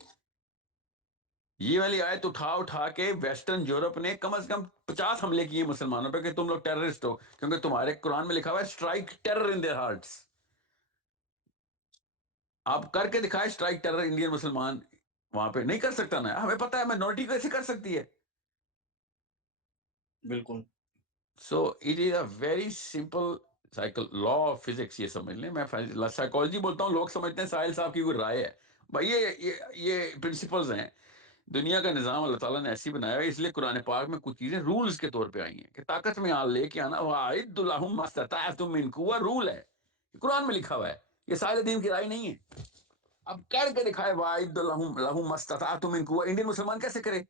یہ والی آیت اٹھا کے ویسٹرن یورپ نے کم از کم 50 حملے کیے مسلمانوں پہ کہ تم لوگ ٹیررسٹ ہو، کیونکہ تمہارے قرآن میں لکھا ہوا ہے strike terror in their hearts. آپ کر کے دکھائے اسٹرائک ٹیرر. انڈین مسلمان وہاں پہ نہیں کر سکتا نا. ہمیں پتا ہے مائنورٹی کیسے کر سکتی ہے. بالکل. So it is a very simple cycle law of physics. یہ سمجھ لیں، میں سائیکالوجی بولتا ہوں، لوگ سمجھتے ہیں ساحل صاحب کی کوئی رائے ہے. بھائی یہ پرنسپلز ہیں. دنیا کا نظام اللہ تعالیٰ نے ایسی بنایا ہے، اس لیے قرآن پاک میں کچھ چیزیں رولز کے طور پہ آئی ہیں کہ طاقت میں آن لے کے آنا. وَأَعِدُّ لَهُم مَا اسْتَطَعْتُم مِّن قُوَّةٍ، رول ہے، قرآن میں لکھا ہوا ہے. یہ ساحل دین کی رائے نہیں ہے. اب کر کے دکھائے وَأَعِدُّ لَهُم مَا اسْتَطَعْتُم مِّن قُوَّةٍ. انڈین مسلمان کیسے کرے؟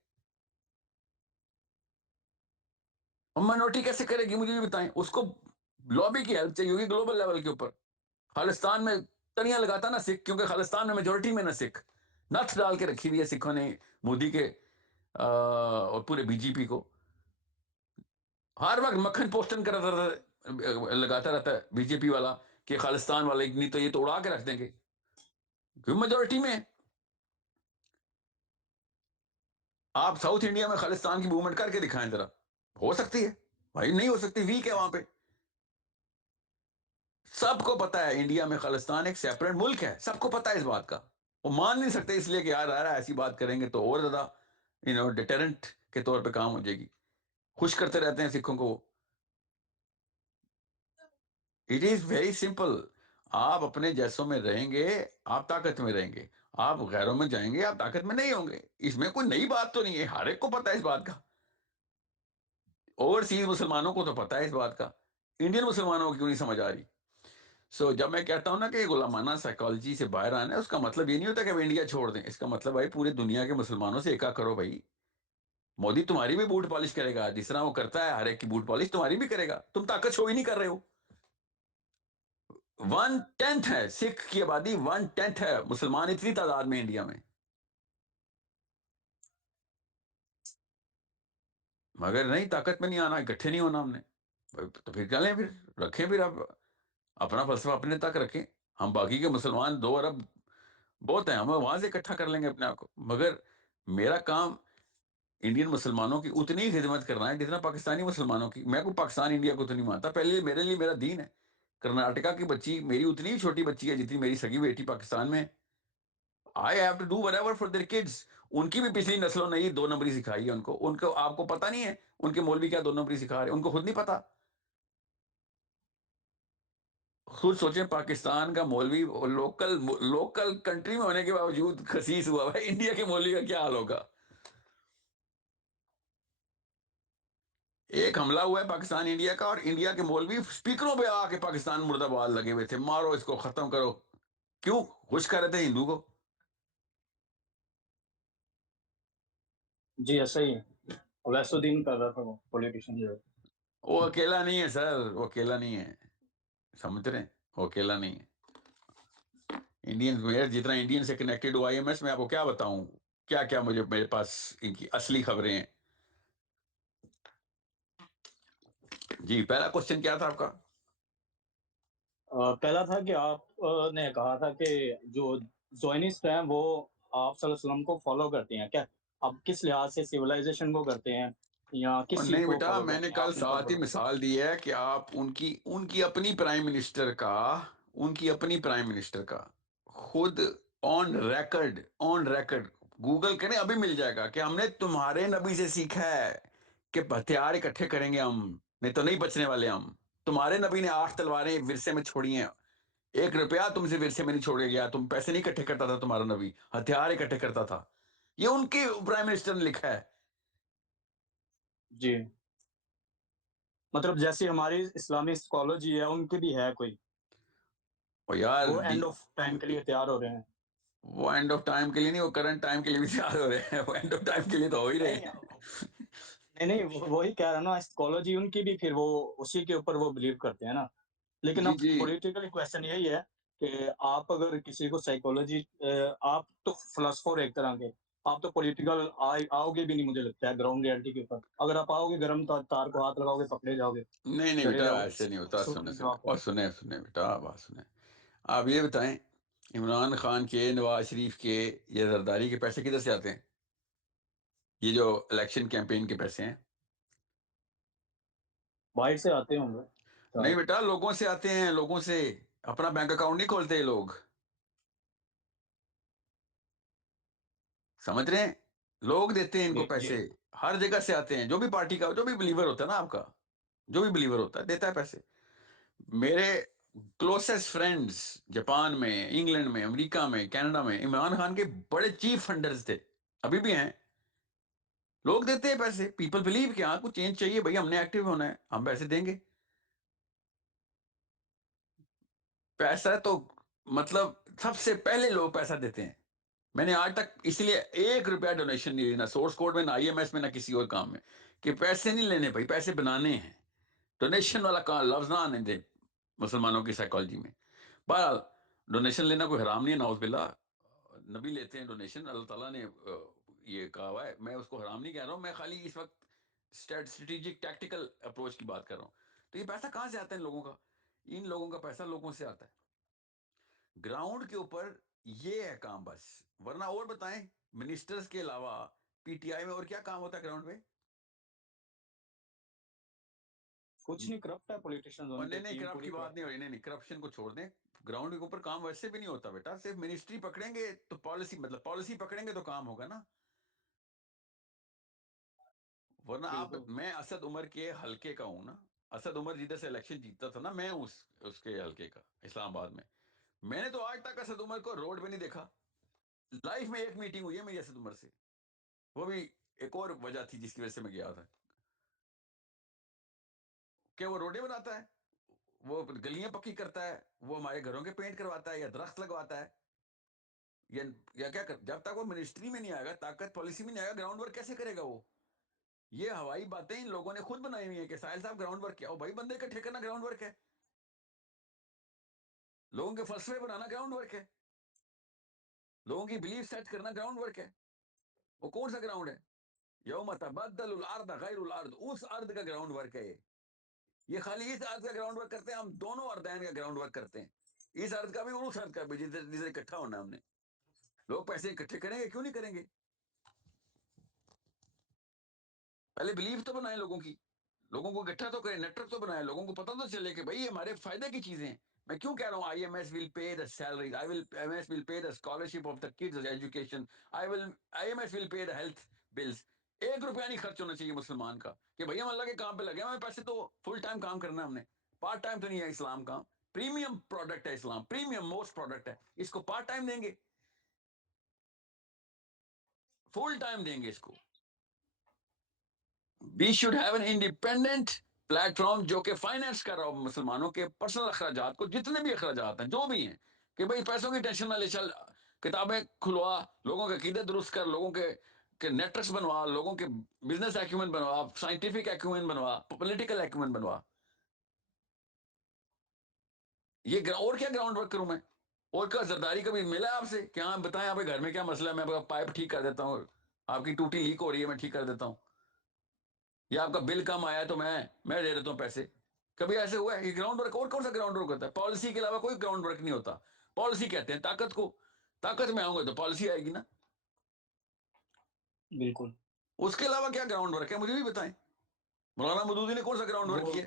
مائنورٹی کیسے کرے گی؟ مجھے بھی بتائیں. اس کو لابی کی ہیلپ چاہیے ہوگی گلوبل لیول کے اوپر. خالستان میں تڑیاں لگاتا نا سکھ، کیونکہ خالستان میں میجورٹی میں نا سکھ. نتھ ڈال کے رکھی ہوئی ہے سکھوں نے مودی کے اور پورے بی جے پی کو. ہر وقت مکھن پوسٹن لگاتا رہتا ہے بی جے پی والا کہ خالستان والے نہیں تو یہ تو اڑا کے رکھ دیں گے کیوں میجورٹی میں. آپ ساؤتھ انڈیا میں خالستان کی موومنٹ کر کے دکھائیں ذرا. ہو سکتی ہے؟ بھائی نہیں ہو سکتی، ویک ہے وہاں پہ. سب کو پتا ہے انڈیا میں خالستان ایک سیپریٹ ملک ہے، سب کو پتا ہے اس بات کا. وہ مان نہیں سکتے اس لیے کہ یار ایسی بات کریں گے تو اور زیادہ ڈیٹرنٹ کے طور پہ کام ہو جائے گی. خوش کرتے رہتے ہیں سکھوں کو. It is very simple. آپ اپنے جیسوں میں رہیں گے آپ طاقت میں رہیں گے، آپ غیروں میں جائیں گے آپ طاقت میں نہیں ہوں گے. اس میں کوئی نئی بات تو نہیں ہے، ہر ایک کو پتا ہے اس بات کا. اوورسیز مسلمانوں کو تو پتا ہے اس بات کا، انڈین مسلمانوں کو کیوں نہیں سمجھ آ رہی. سو جب میں کہتا ہوں نا کہ غلامانہ سائیکالوجی سے باہر آنا ہے، اس کا مطلب یہ نہیں ہوتا کہ وہ انڈیا چھوڑ دیں. اس کا مطلب بھائی پوری دنیا کے مسلمانوں سے ایکا کرو. بھائی مودی تمہاری بھی بوٹ پالش کرے گا، جس طرح وہ کرتا ہے ہر ایک کی بوٹ پالش تمہاری بھی کرے گا. تم طاقت شو ہی نہیں کر رہے ہو. 1/10 ہے سکھ کی آبادی، 1/10 ہے مسلمان اتنی تعداد میں انڈیا میں. مگر نہیں طاقت میں نہیں آنا، اکٹھے نہیں ہونا ہم نے. تو پھر چلیں، پھر رکھیں، پھر آپ اپنا فلسفہ اپنے تک رکھیں. ہم باقی کے مسلمان 2 ارب بہت ہیں، ہم وہاں سے اکٹھا کر لیں گے اپنے آپ کو. مگر میرا کام انڈین مسلمانوں کی اتنی خدمت کرنا ہے جتنا پاکستانی مسلمانوں کی. میں کو پاکستان انڈیا کو تو نہیں مانتا. پہلے میرے لیے میرا دین ہے. کرناٹکا کی بچی میری اتنی ہی چھوٹی بچی ہے جتنی میری سگی بیٹی پاکستان میں. I have to do whatever for their kids. ان کی بھی پچھلی نسلوں نے یہ 2 نمبری سکھائی ہے ان کو. آپ کو پتہ نہیں ہے ان کے مولوی کیا 2 نمبری سکھا رہے ہیں، ان کو خود نہیں پتا. خود سوچیں پاکستان کا مولوی لوکل کنٹری میں ہونے کے باوجود خسیس ہوا ہے، انڈیا کے مولوی کا کیا حال ہوگا. ایک حملہ ہوا ہے پاکستان انڈیا کا، اور انڈیا کے مولوی اسپیکروں پہ آ کے پاکستان مرد آباد لگے ہوئے تھے، مارو اس کو، ختم کرو. کیوں؟ خوش کر رہے تھے ہندو کو. جی ایسا ہی ہے. ویسو دین کر رہا تھا وہ پولیٹیشین جو ہے. وہ اکیلا نہیں ہے سر، وہ اکیلا نہیں ہے، سمجھ رہے ہیں؟ وہ اکیلا نہیں ہے. انڈین جتنا انڈین سے کنیکٹڈ ہوا IMS میں آپ کو کیا بتاؤں کیا کیا میرے پاس ان کی اصلی خبریں ہیں. جی پہلا کوشچن کیا تھا آپ کا؟ پہلا تھا کہ آپ نے کہا تھا کہ جو زوئنسٹ ہیں وہ آپ صلی اللہ علیہ وسلم کو فالو کرتے ہیں. کیا آپ کس لحاظ سے سیولائزیشن کو کرتے ہیں یا کس چیز نہیں کو بیٹا، فالو میں نے کرتے ہیں؟ کل آپ نے خود ساتھ ہی بتایا. مثال دی ہے کہ آپ ان کی اپنی پرائم منسٹر کا خود آن ریکڈ گوگل کریں ابھی مل جائے گا کہ ہم نے تمہارے نبی سے سیکھا ہے کہ ہتھیار اکٹھے کریں گے ہم، نہیں تو نہیں بچنے والے ہم. تمہارے نبی نے 8 تلواریں ورثے میں چھوڑی ہیں، 1 روپیہ تم سے ورثے میں نہیں چھوڑ گیا. تم پیسے نہیں اکٹھے کرتا تھا، تمہارا نبی ہتھیار اکٹھے کرتا تھا. یہ ان کے پرائم منسٹر نے لکھا ہے. جی مطلب جیسی ہماری اسلامی سائیکالوجی ہے ان کی بھی ہے کوئی، اور یار وہ اینڈ آف ٹائم کے لیے تیار ہو رہے ہیں. وہ اینڈ آف ٹائم کے لیے نہیں، وہ کرنٹ ٹائم کے لیے بھی تیار ہو رہے ہیں. وہ اینڈ آف ٹائم کے لیے تو ہو ہی رہے ہیں. نہیں وہی کہہ رہا ہوں نا، سائیکالوجی ان کی بھی پھر وہ اسی کے اوپر وہ بلیو کرتے ہیں نا. لیکن جی اب جی پولیٹیکلی کویسچن یہی ہے کہ آپ اگر کسی کو سائیکالوجی، آپ تو فلسفر ایک طرح کے، آپ تو پولیٹیکل آؤ گے بھی نہیں مجھے لگتا ہے گراؤنڈ ریئلٹی کے اوپر. اگر آپ آؤ گے گرم تار کو ہاتھ لگاؤ گے پکڑے جاؤ گے، نہیں ڈرے بیٹا جاؤ گے. ایسے نہیں ہوتا. صورت جواب ہے. اور سنیں بیٹا بات سنیں. آپ یہ بتائیں عمران خان کے، نواز شریف کے، یہ زرداری کے پیسے کدھر سے آتے ہیں؟ یہ جو الیکشن کیمپین کے پیسے ہیں باہر سے آتے ہوں گے. نہیں بیٹا، لوگوں سے آتے ہیں، لوگوں سے. اپنا بینک اکاؤنٹ نہیں کھولتے یہ لوگ، سمجھ رہے ہیں؟ لوگ دیتے ہیں ان کو پیسے، ہر جگہ سے آتے ہیں. جو بھی پارٹی کا، جو بھی بلیور ہوتا ہے نا، آپ کا جو بھی بلیور ہوتا ہے دیتا ہے پیسے. میرے کلوسسٹ فرینڈز جاپان میں، انگلینڈ میں، امریکہ میں، کینیڈا میں عمران خان کے بڑے چیف فنڈرز تھے، ابھی بھی ہیں. لوگ دیتے ہیں پیسے. پیپل بلیو کہ ہاں کچھ چینج چاہیے بھائی، ہم نے ایکٹیو ہونا ہے، ہم پیسے دیں گے. پیسہ تو مطلب سب سے پہلے لوگ پیسہ دیتے ہیں. میں نے آج تک اس لیے 1 روپیہ ڈونیشن نہیں لینا، سورس کوڈ میں نہ IMS میں نہ کسی اور کام میں، کہ پیسے نہیں لینے بھائی، پیسے بنانے ہیں. ڈونیشن والا کام لفظ نہ آنے دے مسلمانوں کی سائیکالوجی میں. بہرحال ڈونیشن لینا کوئی حرام نہیں ہے، نعوذ باللہ. نبی لیتے ہیں ڈونیشن، اللہ تعالیٰ نے یہ کہا ہوا ہے. میں اس کو حرام نہیں کہہ رہا ہوں، میں خالی اس وقت اسٹریٹجک ٹیکٹیکل اپروچ کی بات کر رہا ہوں. تو یہ پیسہ کہاں سے آتا ہے ان لوگوں کا؟ ان لوگوں کا پیسہ لوگوں سے آتا ہے. گراؤنڈ کے اوپر یہ ہے کام بس. ورنہ اور بتائیں، منسٹرز کے علاوہ PTI میں اور کیا کام ہوتا ہے گراؤنڈ پہ؟ کچھ نہیں، کرپٹ ہے پولیٹیشنز. اور نہیں کرپٹ کی بات نہیں ہو رہی. نہیں کرپشن کو چھوڑ دیں. گراؤنڈ کے اوپر کام ویسے بھی نہیں ہوتا بیٹا. صرف منسٹری پکڑیں گے تو پالیسی، مطلب پالیسی پکڑیں گے تو کام ہوگا نا. ورنہ آپ، میں اسد عمر کے حلقے کا ہوں نا. اسد عمر جدھر سے الیکشن جیتتا تھا نا، میں ہوں اس کے حلقے کا، اسلام آباد میں. میں نے تو آج تک اسد عمر کو روڈ پہ نہیں دیکھا. لائف میں ایک میٹنگ ہوئی ہے میری اسد عمر سے، وہ بھی ایک اور وجہ تھی جس کی وجہ سے میں گیا تھا، کہ وہ روڈیں بناتا ہے، وہ گلیاں پکی کرتا ہے، وہ ہمارے گھروں کے پینٹ کرواتا ہے، یا درخت لگواتا ہے، یا کیا جب تک وہ منسٹری میں نہیں آئے گا، طاقت پالیسی میں نہیں آئے گا، گراؤنڈ ورک کیسے کرے گا وہ؟ یہ ہوائی باتیں ان لوگوں نے خود بنائی ہوئی ہیں کہ ساحل صاحب گراؤنڈ ورک کیا ہو بھائی، بندے اکٹھے کرنا گراؤنڈ ورک ہے. لوگوں کے فلسفے بنانا گراؤنڈ ورک ہے. لوگوں کی بلیف سیٹ کرنا گراؤنڈ ورک ہے. وہ کون سا گراؤنڈ ہے؟ یوم تبدل الارض غیر الارض، اس ارض کا گراؤنڈ ورک ہے. یہ خالی اس ارض کا گراؤنڈ ورک کرتے ہیں، ہم دونوں اردین کا گراؤنڈ ورک کرتے ہیں. اس ارض کا بھی اور اس ارض کا بھی، جسے اکٹھا ہونا ہے ہم نے. لوگ پیسے اکٹھے کریں گے، کیوں نہیں کریں گے؟ پہلے بلیف تو بنائیں لوگوں کی، لوگوں کو اکٹھا تو کریں، نیٹورک تو بنائیں، لوگوں کو پتہ تو چلے کہ بھائی یہ ہمارے فائدے کی چیزیں ہیں. میں کیوں کہہ رہا ہوں IMS will pay the salaries, IMS will pay the scholarship of the kids' education, IMS will pay the health bills. 1 روپیہ نہیں خرچ ہونا چاہیے مسلمان کا، کہ بھائی ہم اللہ کے کام پہ لگے ہیں، ہمیں پیسے تو فل ٹائم کام کرنا ہے ہم نے. پارٹ ٹائم تو نہیں ہے اسلام کا. پریمیم پروڈکٹ ہے اسلام، پریمیم موسٹ پروڈکٹ ہے. اس کو پارٹ ٹائم دیں گے؟ فل ٹائم دیں گے اس کو. We should have an independent plate form جو کہ فائنینس کر رہا ہو مسلمانوں کے پرسنل اخراجات کو، جتنے بھی اخراجات ہیں جو بھی ہیں، کہ بھئی پیسوں کی ٹینشن نہ لے، چل کتابیں کھلوا، لوگوں کے عقیدے درست کر، لوگوں کے نیٹورکس بنوا، لوگوں کے بزنس ایکومن بنوا، سائنٹیفک ایکومن بنوا، پولیٹیکل ایکومن بنوا. یہ اور کیا گراؤنڈ ورک کروں میں؟ اور کیا زرداری کبھی ملا آپ سے کہ ہاں بتائیں آپ کے گھر میں کیا مسئلہ ہے، میں آپ کا پائپ ٹھیک کر دیتا ہوں، آپ کی ٹوٹی لیک ہو رہی ہے میں ٹھیک کر دیتا ہوں، یا آپ کا بل کم آیا ہے تو میں دے دیتا ہوں پیسے؟ کبھی ایسے ہوا ہے؟ یہ گراؤنڈ ورک. اور کون سا گراؤنڈ ورک ہوتا ہے؟ پالیسی کے علاوہ کوئی گراؤنڈ ورک نہیں ہوتا. پالیسی کہتے ہیں طاقت کو، طاقت میں آؤں گا تو پالیسی آئے گی نا. بالکل. اس کے علاوہ کیا گراؤنڈ ورک ہے مجھے بھی بتائیں. مولانا مودودی نے کون سا گراؤنڈ ورک کیا؟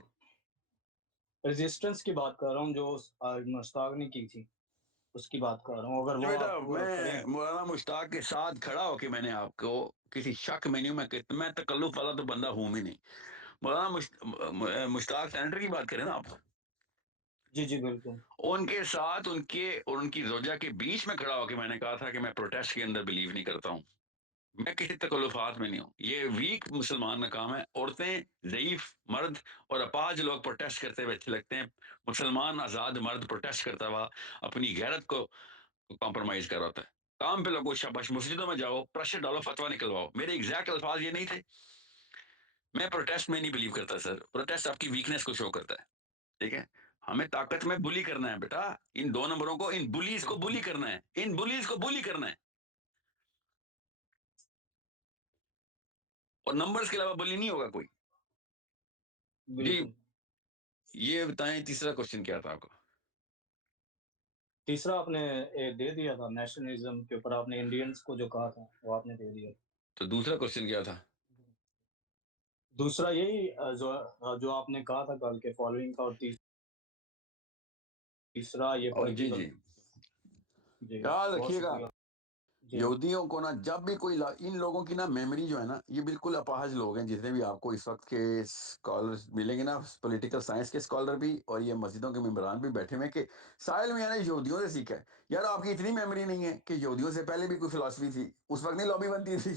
ریزسٹنس کی بات کر رہا ہوں جو مشتاق نے کی تھی. اس کی بات کر رہا ہوں. اگر وہ بیٹا آپ کو میں کریں. مولانا مشتاق کے ساتھ کھڑا ہو کے میں نے آپ کو کسی شک میں نہیں ہوں، میں تکلف والا تو بندہ ہوں بھی نہیں. مولانا مشتاق سینیٹر کی بات کریں نا آپ، جی جی بالکل. ان کے ساتھ ان کے اور ان کی زوجہ کے بیچ میں کھڑا ہو کے میں نے کہا تھا کہ میں پروٹیسٹ کے اندر بلیو نہیں کرتا ہوں، میں کسی تکلفات میں نہیں ہوں. یہ ویک مسلمان کا کام ہے. عورتیں، ضعیف مرد اور اپاہج لوگ پروٹیسٹ کرتے ہوئے اچھے لگتے ہیں. مسلمان آزاد مرد پروٹیسٹ کرتا ہوا اپنی غیرت کو کمپرومائز کر رہا ہوتا ہے. کام پہ لوگوں شاباش، مسجدوں میں جاؤ، پریشر ڈالو، فتوا نکلواؤ. میرے ایگزیکٹ الفاظ یہ نہیں تھے. میں پروٹیسٹ میں نہیں بلیو کرتا سر. پروٹیسٹ آپ کی ویکنیس کو شو کرتا ہے. ٹھیک ہے، ہمیں طاقت میں بلی کرنا ہے بیٹا. ان 2 نمبروں کو، ان بلیز کو بلی کرنا ہے، ان بلیز کو بلی کرنا ہے، اور نمبرز کے علاوہ بلی نہیں ہوگا کوئی. جی بالکل. یہ بتائیں تیسرا کوشچن کیا تھا آپ کو؟ تیسرا آپ نے دے دیا تھا نیشنلزم کے اوپر، آپ نے انڈینس کو جو کہا تھا وہ آپ نے دے دیا. تو دوسرا کوشچن کیا تھا؟ دوسرا یہی جو آپ نے کہا تھا کل کے فالوئنگ کا، اور تیسرا یہ جی پولیٹیکل. جی جی یاد بہت رکھیے گا، شکریہ. جی یہودیوں کو نا جب بھی کوئی ان لوگوں کی نا میموری جو ہے نا، یہ بالکل اپاہج لوگ ہیں. جتنے بھی آپ کو اس وقت کے اسکالر ملیں گے نا، پولیٹیکل سائنس کے اسکالر بھی اور یہ مسجدوں کے ممبران بھی بیٹھے ہوئے کہ ساحل میاں نے یہودیوں سے سیکھا ہے. یار آپ کی اتنی میموری نہیں ہے کہ یہودیوں سے پہلے بھی کوئی فلاسفی تھی، اس وقت نہیں لابی بنتی تھی.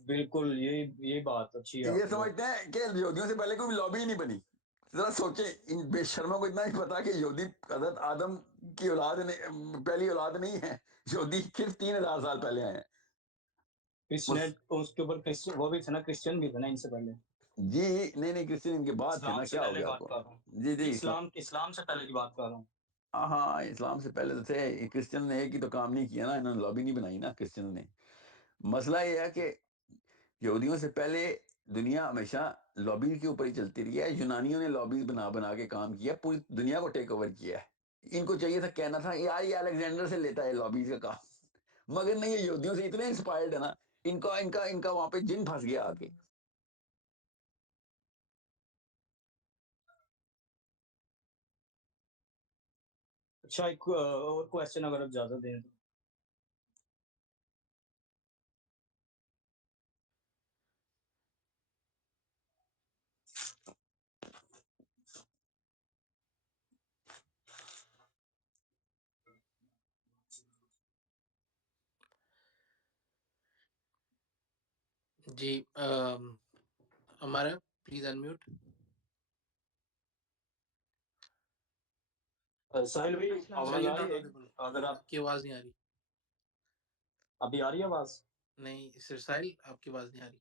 بالکل یہ بات اچھی ہے یہ آپ کی. سمجھتے ہیں کہ یہودیوں سے پہلے کوئی لابی ہی نہیں بنی. ذرا سوچیں، ان بے شرموں کو اتنا ہی پتا کہ یہودی حضرت آدم کی اولاد پہلی اولاد نہیں ہے. یہودی صرف 3000 سال پہلے آئے ہیں. اس کے اوپر وہ بھی تھے نا، کرسچن بھی تھے نا ان سے پہلے. جی نہیں کرسچن ان کے بعد تھے نا. اسلام سے کیا ہو پہلے گیا آپ بات کو؟ کر رہا ہوں. جی جی اسلام سے پہلے کی بات کر رہا ہوں. ہاں اسلام سے پہلے تو تھے. کرسچن نے ایک ہی تو کام نہیں کیا نا، انہوں نے لابی نہیں بنائی نا کرسچن نے. مسئلہ یہ ہے کہ یہودیوں سے پہلے دنیا ہمیشہ لابی کے اوپر ہی چلتی رہی ہے. یونانیوں نے لابی بنا بنا کے کام کیا، پوری دنیا کو ٹیک اوور کیا ہے. ان کو چاہیے تھا، کہنا تھا یار یہ الیگزینڈر سے لیتا ہے لابیز کا کام، مگر نہیں، یہ یہودیوں سے اتنے انسپائرڈ ہے نا، ان کا وہاں پہ جن پھنس گیا آ کے. اچھا ایک اور کوشچن اگر آپ اجازت دیں تو. جی ہمارا پلیز انمیوٹ. ساحل بھائی السلام آواز آ علیکم. رہی ہے؟ اگر آپ آپ کی آواز نہیں آ رہی. ابھی آ رہی ہے آواز؟ نہیں سر ساحل، آپ کی آواز نہیں آ رہی.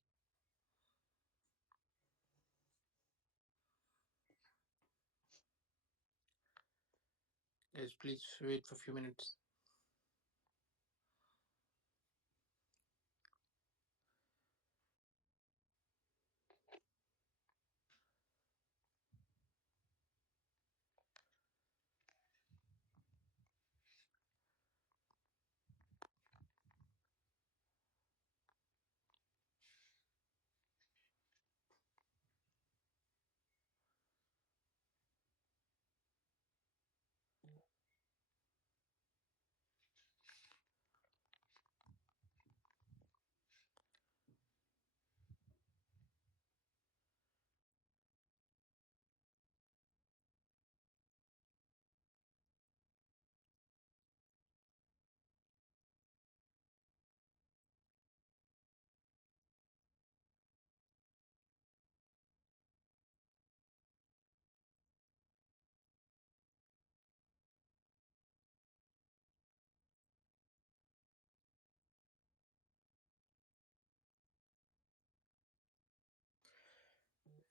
Guys, please wait for a few minutes.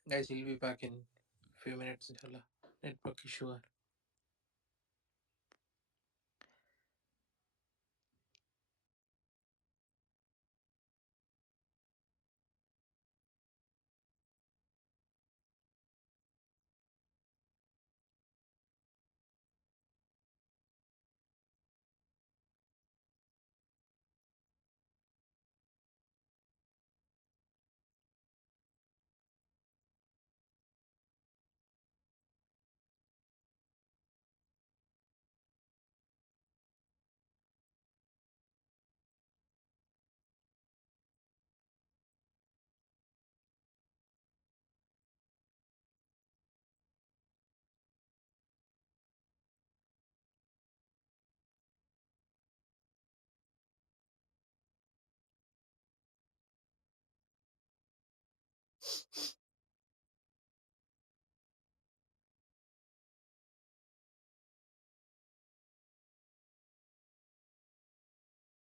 Guys, he'll be back in a few minutes inshallah. Network issue.